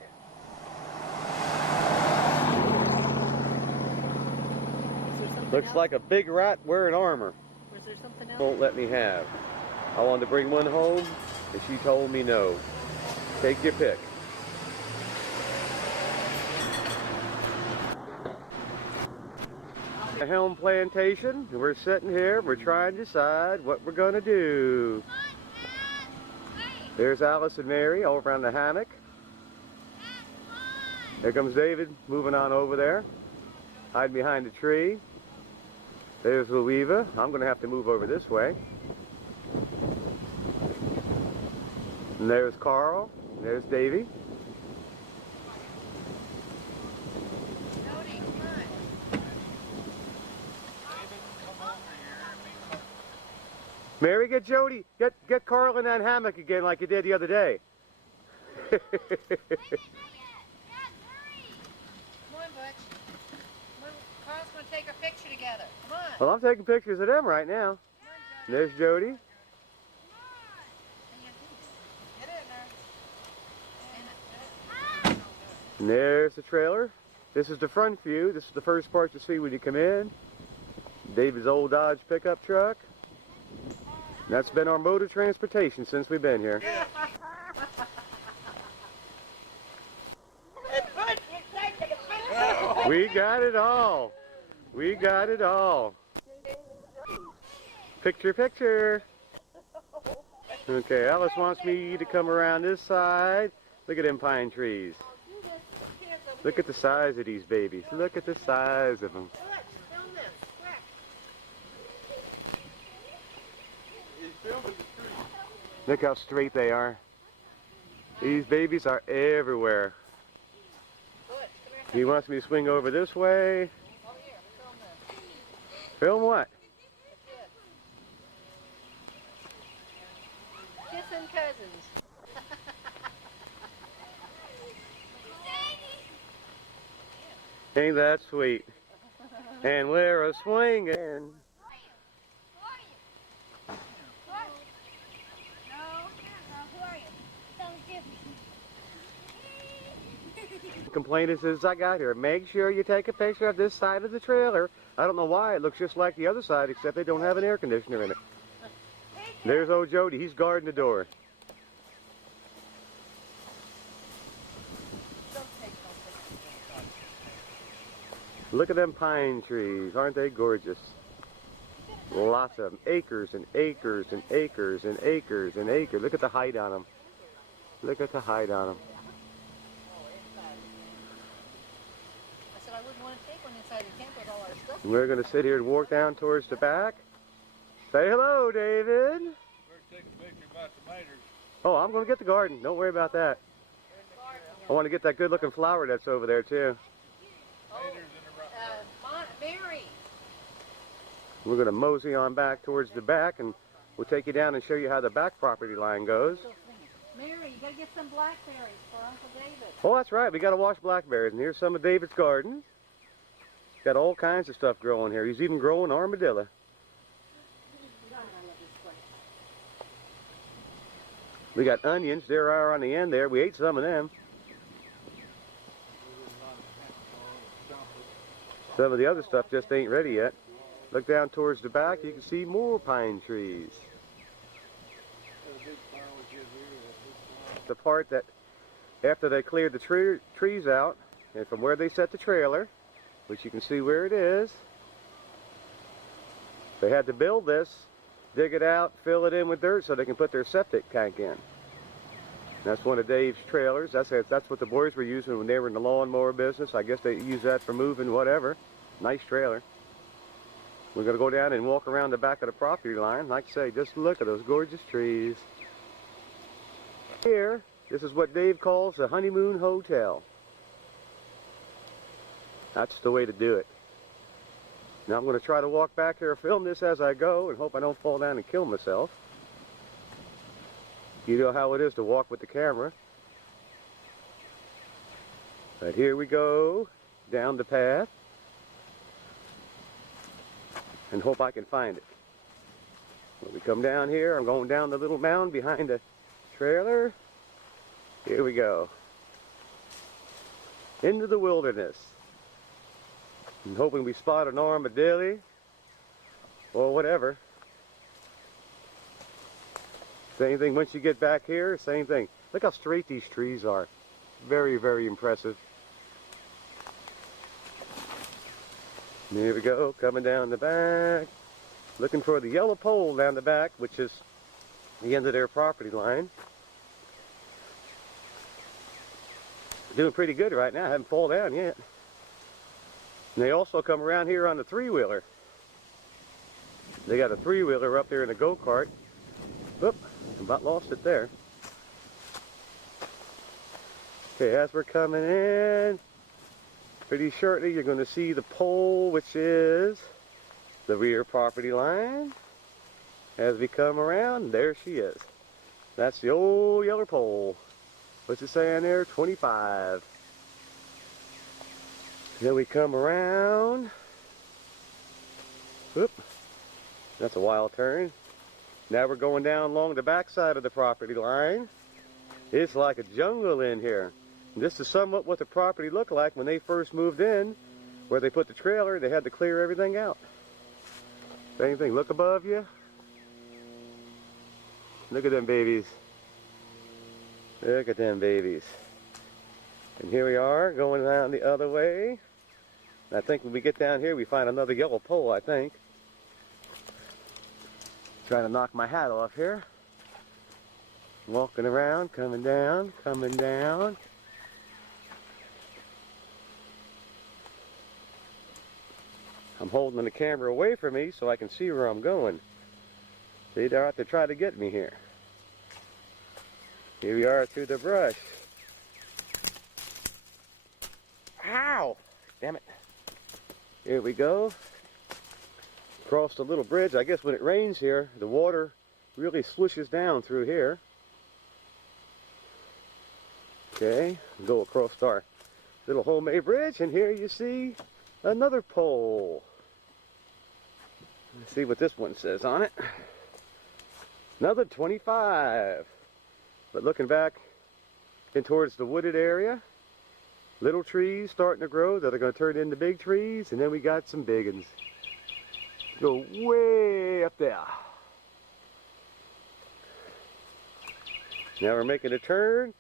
Looks like a big rat wearing armor. Was there something else? Won't let me have. I wanted to bring one home, and she told me no. Take your pick. The Helm plantation, and we're sitting here, we're trying to decide what we're going to do. There's Alice and Mary all around the hammock. There comes David moving on over there, hiding behind a tree. There's Louisa. I'm going to have to move over this way. And there's Carl. There's Davy. Mary, get Jody. Get Carl in that hammock again like you did the other day. Come on, Butch. Carl's going to take our picture together. Come on. Well, I'm taking pictures of them right now. And there's Jody. Get in there. And there's the trailer. This is the front view. This is the first part you see when you come in. David's old Dodge pickup truck. That's been our mode of transportation since we've been here. We got it all. We got it all. Picture, picture. Okay, Alice wants me to come around this side. Look at them pine trees. Look at the size of these babies. Look at the size of them. Look how straight they are. These babies are everywhere. He wants me to swing over this way. Film what? Kissing cousins. Ain't that sweet? And we're a swinging. Complaint is I got here. Make sure you take a picture of this side of the trailer. I don't know why it looks just like the other side, except they don't have an air conditioner in it. There's old Jody. He's guarding the door. Look at them pine trees. Aren't they gorgeous? Lots of them. Acres and acres and acres and acres and acres. Look at the height on them. Look at the height on them. I wouldn't want to take one inside the camp with all our stuff. We're going to sit here and walk down towards the back. Say hello, David. We're taking a picture about tomatoes. Oh, I'm going to get the garden. Don't worry about that. I want to get that good-looking flower that's over there, too. Mary. We're going to mosey on back towards the back, and we'll take you down and show you how the back property line goes. Mary, you got to get some blackberries for Uncle David. Oh, that's right. We got to wash blackberries. And here's some of David's garden. He's got all kinds of stuff growing here. He's even growing armadillo. We got onions. There are on the end there. We ate some of them. Some of the other stuff just ain't ready yet. Look down towards the back. You can see more pine trees. The part that after they cleared the trees out, and from where they set the trailer, which you can see where it is, they had to build this, dig it out, fill it in with dirt so they can put their septic tank in. That's one of Dave's trailers. That's what the boys were using when they were in the lawnmower business. I guess they use that for moving whatever. Nice trailer. We're going to go down and walk around the back of the property line. Like I say, just look at those gorgeous trees. Here, this is what Dave calls a honeymoon hotel. That's the way to do it. Now I'm going to try to walk back here, film this as I go, and hope I don't fall down and kill myself. You know how it is to walk with the camera. But here we go. down the path and hope I can find it. When we come down here, I'm going down the little mound behind the trailer. Here we go. Into the wilderness. I'm hoping we spot an armadillo or whatever. Same thing once you get back here, same thing. Look how straight these trees are. Very, very impressive. And here we go, coming down the back. Looking for the yellow pole down the back, which is the end of their property line. Doing pretty good right now. I haven't fallen down yet. And they also come around here on the three-wheeler. They got a three-wheeler up there in a go-kart. Oop, about lost it there. Okay, as we're coming in, pretty shortly you're going to see the pole, which is the rear property line. As we come around, there she is. That's the old yellow pole. What's it saying there? 25. Then we come around. Whoop. That's a wild turn. Now we're going down along the back side of the property line. It's like a jungle in here. And this is somewhat what the property looked like when they first moved in. Where they put the trailer, they had to clear everything out. Same thing, look above you. Look at them babies. Look at them babies. And here we are, going down the other way. And I think when we get down here, we find another yellow pole, I think. Trying to knock my hat off here. Walking around, coming down, coming down. I'm holding the camera away from me so I can see where I'm going. See, they're out to try to get me here. Here we are through the brush. Ow! Damn it. Here we go. Across the little bridge. I guess when it rains here, the water really swishes down through here. Okay, go across our little homemade bridge, and here you see another pole. Let's see what this one says on it. Another 25. But looking back in towards the wooded area, little trees starting to grow that are going to turn into big trees, and then we got some big ones. Go way up there. Now we're making a turn.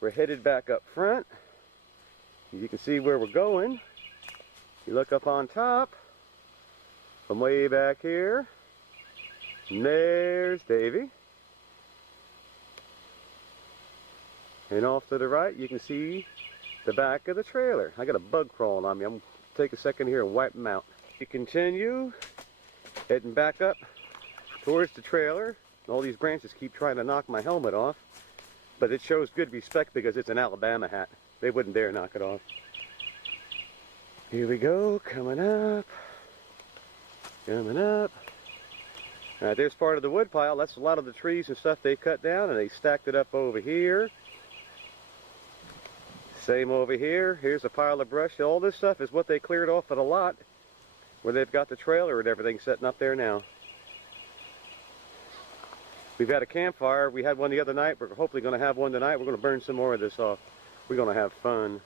We're headed back up front. You can see where we're going. You look up on top, from way back here, and there's Davy. And off to the right, you can see the back of the trailer. I got a bug crawling on me. I'm going to take a second here and wipe them out. You continue heading back up towards the trailer. All these branches keep trying to knock my helmet off, but it shows good respect because it's an Alabama hat. They wouldn't dare knock it off. Here we go, coming up, coming up. All right, there's part of the wood pile. That's a lot of the trees and stuff they cut down, and they stacked it up over here. Same over here. Here's a pile of brush. All this stuff is what they cleared off at a lot where they've got the trailer and everything setting up there now. We've had a campfire. We had one the other night. We're hopefully going to have one tonight. We're going to burn some more of this off. We're going to have fun.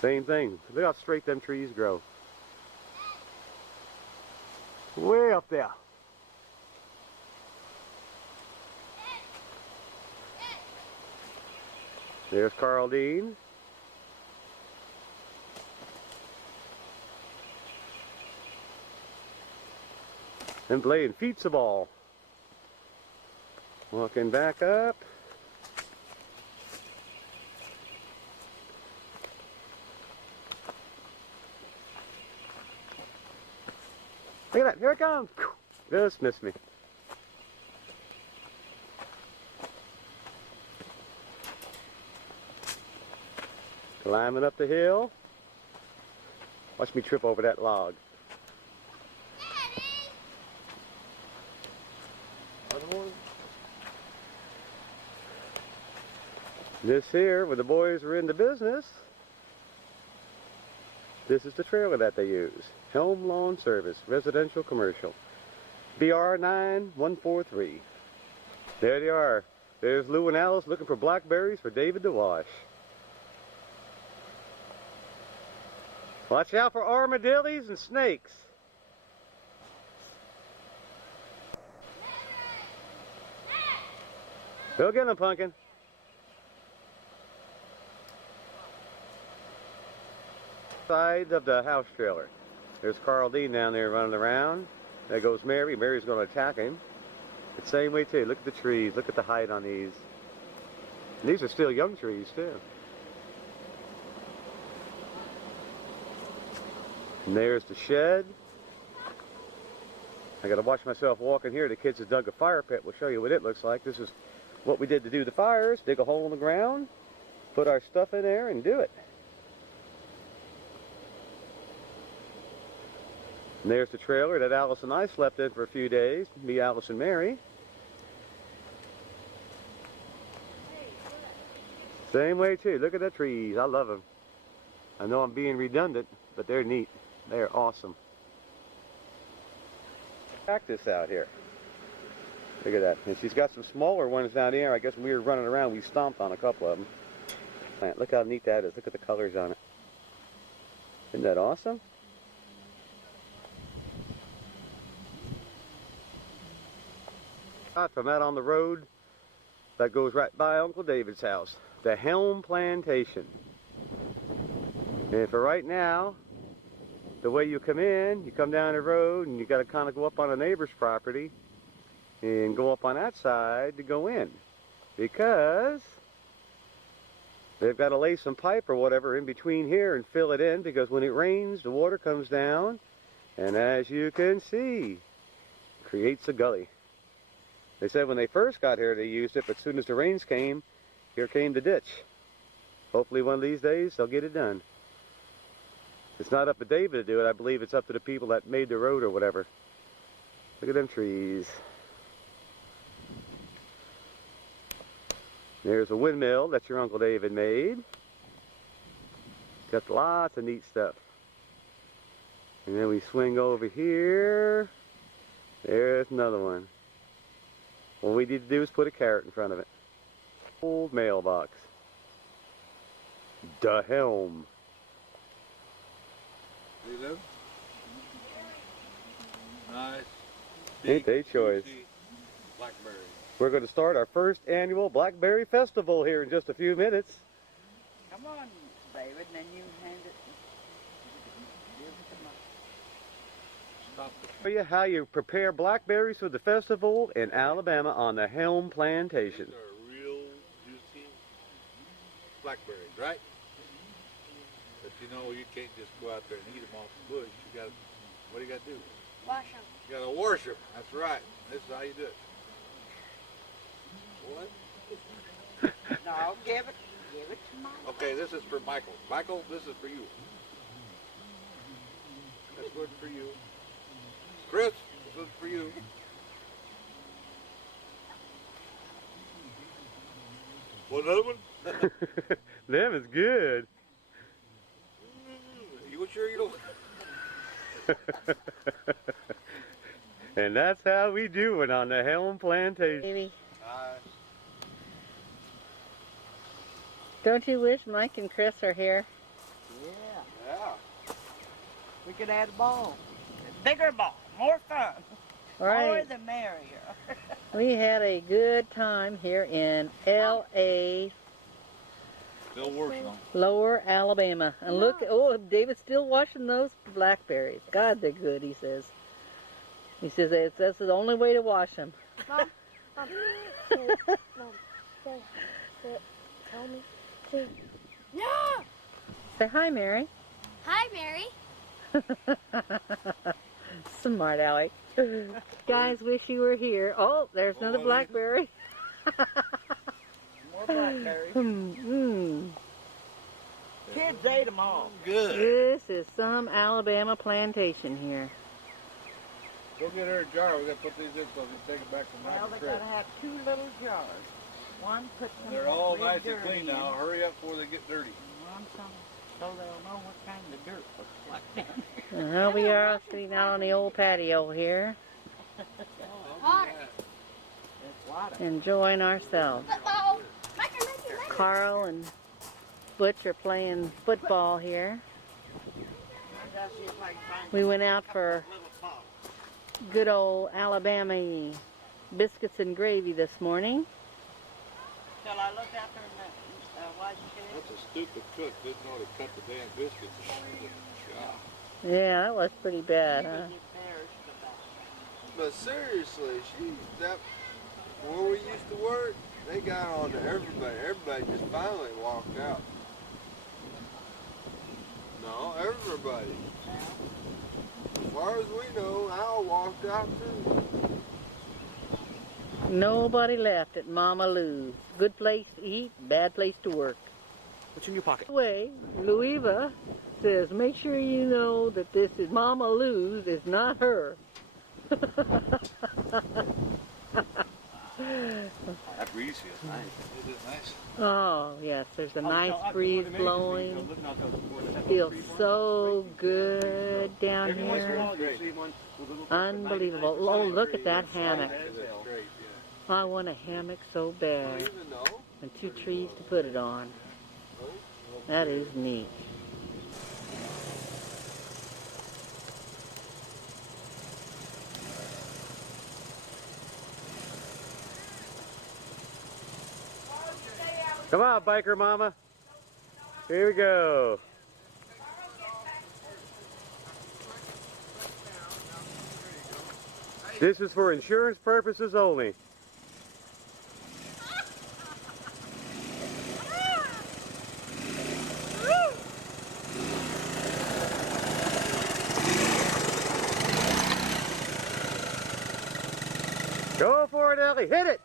Same thing. Look how straight them trees grow. Way up there. There's Carl Dean. And playing pizza ball. Walking back up. Look at that, here it comes. Just missed me. Climbing up the hill. Watch me trip over that log. This here, when the boys were in the business, this is the trailer that they use. Helm Lawn Service, residential commercial. BR 9143. There they are. There's Lou and Alice looking for blackberries for David to wash. Watch out for armadillos and snakes. Go get them, Pumpkin. Side of the house trailer. There's Carl Dean down there running around. There goes Mary. Mary's going to attack him. The same way too. Look at the trees. Look at the height on these. And these are still young trees too. And there's the shed. I got to watch myself walking here. The kids have dug a fire pit. We'll show you what it looks like. This is what we did to do the fires. Dig a hole in the ground, put our stuff in there, and do it. And there's the trailer that Alice and I slept in for a few days. Me, Alice, and Mary. Same way too. Look at the trees. I love them. I know I'm being redundant, but they're neat. They're awesome. Cactus out here. Look at that. And she's got some smaller ones down here. I guess when we were running around, we stomped on a couple of them. Look how neat that is. Look at the colors on it. Isn't that awesome? From out on the road that goes right by Uncle David's house, the Helm Plantation. And for right now, the way you come in, you come down the road and you got to kind of go up on a neighbor's property and go up on that side to go in, because they've got to lay some pipe or whatever in between here and fill it in, because when it rains the water comes down and, as you can see, creates a gully. They said when they first got here they used it, but as soon as the rains came, here came the ditch. Hopefully one of these days they'll get it done. It's not up to David to do it. I believe it's up to the people that made the road or whatever. Look at them trees. There's a windmill that your Uncle David made. Got lots of neat stuff. And then we swing over here. There's another one. What we need to do is put a carrot in front of it. Old mailbox. The Helm. See them? Nice. Ain't they choice? Blackberry. We're going to start our first annual Blackberry Festival here in just a few minutes. Come on, David, and then you hand it. Give it to Mike. Stop it. Show you how you prepare blackberries for the festival in Alabama on the Helm Plantation. These are real juicy blackberries, right? But you know, you can't just go out there and eat them off the bush. You got, what do you got to do? Wash them. You got to wash them. That's right. This is how you do it. What? No, give it to Mike. Okay, this is for Michael. Michael, this is for you. This one's for you. Chris, this one's for you. One other one? Them is good. You sure you don't? And that's how we do it on the Helm Plantation. Baby, don't you wish Mike and Chris are here? Yeah. We could add a ball. A bigger ball. More fun. All right. More the merrier. We had a good time here in L.A. Still working on. Lower Alabama. And look, oh, David's still washing those blackberries. God, they're good, he says. He says that's the only way to wash them. Mom, tell me to. No! Say hi, Mary. Hi, Mary. Smart Alec. Guys, wish you were here. Oh, there's another blackberry. More blackberries. Mm. Kids ate them all. Good. This is some Alabama plantation here. Go get her a jar. We got to put these in so we can take it back to Well, Mike they and gotta have 2 little jars. One puts them They're all with nice and dirt clean in, now. Hurry up before they get dirty. and one so they'll know what kind of dirt looks like down there. And here we are sitting out on the old patio here, Water. It's water. enjoying ourselves. Uh-oh. Mikey. Carl and Butch are playing football here. We went out for good old Alabama biscuits and gravy this morning. Shall I look out there in that white shed? That's a stupid cook. Didn't know to cut the damn biscuits. God. Yeah, that was pretty bad, huh? But seriously, where we used to work, they got on to everybody. Everybody just finally walked out. No, everybody. As far as we know, Al walked out too. Nobody left at Mama Lou's. Good place to eat, bad place to work. What's in your pocket? Anyway, Louisa says, make sure you know that this is Mama Lou's, is not her. That breeze feels nice. It is nice. Oh, yes, there's a nice breeze blowing. Feels so good down here. Unbelievable. Oh, look at that hammock. It's great, I want a hammock so I don't bad. even know. And 2 trees to put it on. That is neat. Come on, biker mama. Here we go. This is for insurance purposes only. Go for it, Ellie. Hit it.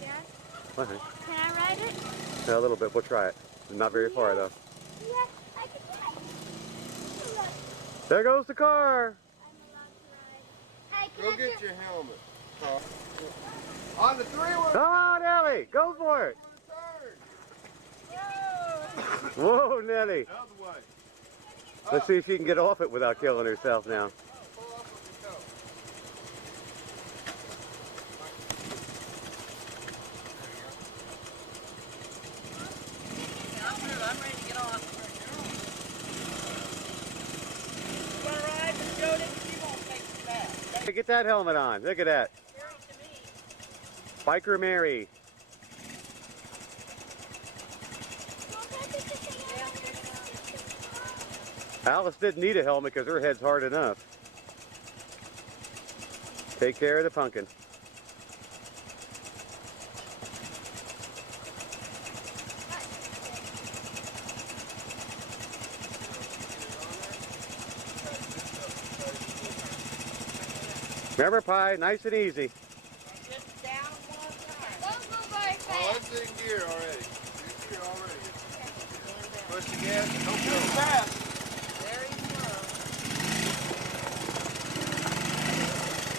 Dad, Okay. can I ride it? Yeah, a little bit. We'll try it. Not very far, though. Yes, I can ride it. There goes the car. Hey, can Go I get your helmet. Carl. On the three-wheel. Come on, Ellie. Go for it. Whoa, Nelly. The other way. Let's see if she can get off it without killing herself now. Pull off with the toe. I'm ready to get off. You want to ride with Jody? She won't take you back. Hey, get that helmet on. Look at that. Biker Mary. Alice didn't need a helmet because her head's hard enough. Take care of the pumpkin. Remember, Pie, nice and easy. Just down one side. Don't move very Oh, fast. it's in gear already. It's in gear already. Push the gas and don't go fast. Very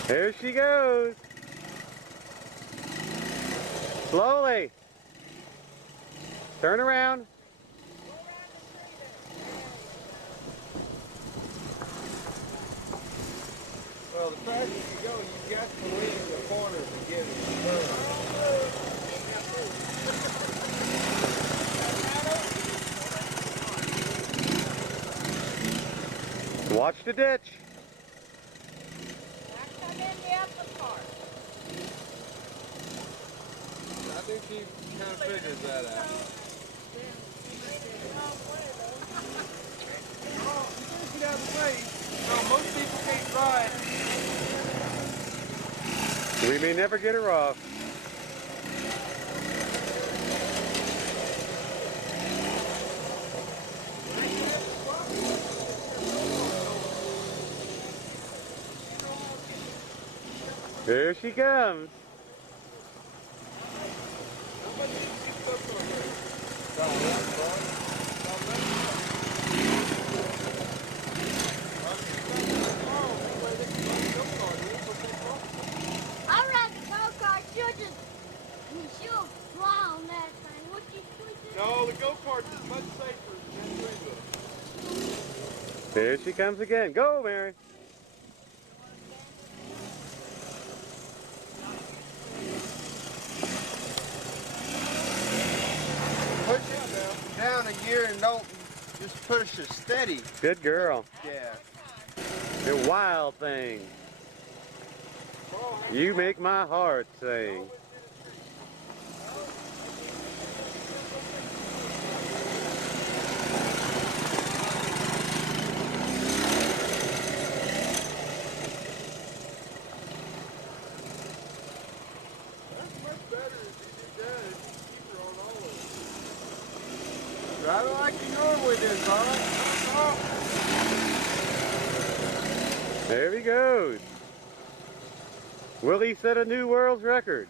slow. There she goes. Slowly. Turn around. Well, the faster you go, you got to lean in the corners and get it. Watch the ditch. Now come in the upper part. I think she kind of figures that out. Oh, you gotta get out of the way. No, most people can't ride. We may never get her off. Here she comes. I'll ride the go-kart. You just Here she comes again. Go, Mary. Push it down a gear and don't just push it steady. Good girl. Yeah. You wild thing. You make my heart sing. Drive it like you normally do, Carl. There he goes. Will he set a new world's record?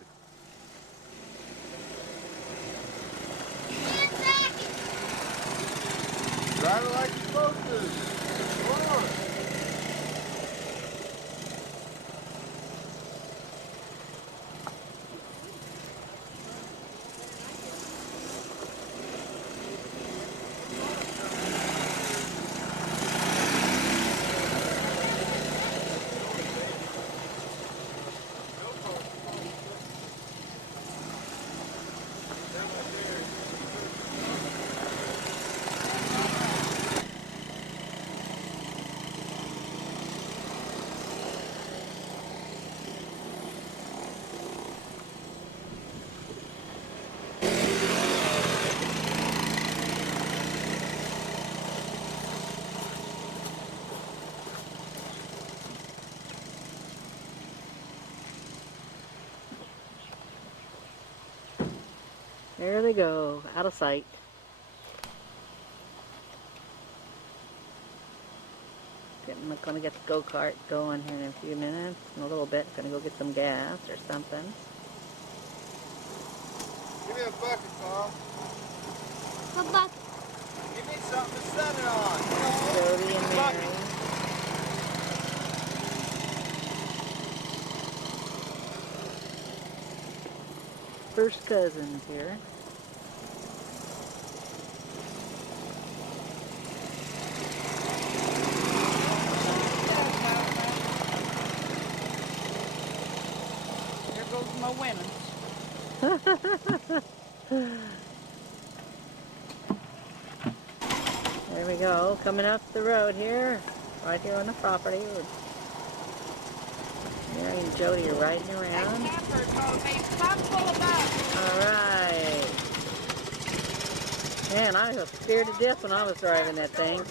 Drive it like you're supposed to. Come on. There they go, out of sight. I'm gonna get the go-kart going here in a few minutes. In a little bit, gonna go get some gas or something. Give me a bucket, Carl. What bucket? Give me something to set it on. Jody and Mary. First cousins here. Here goes my winnings. There we go, coming up the road here, right here on the property. Mary and Jody are riding around. Alright. Man, I was scared to death when I was driving that thing.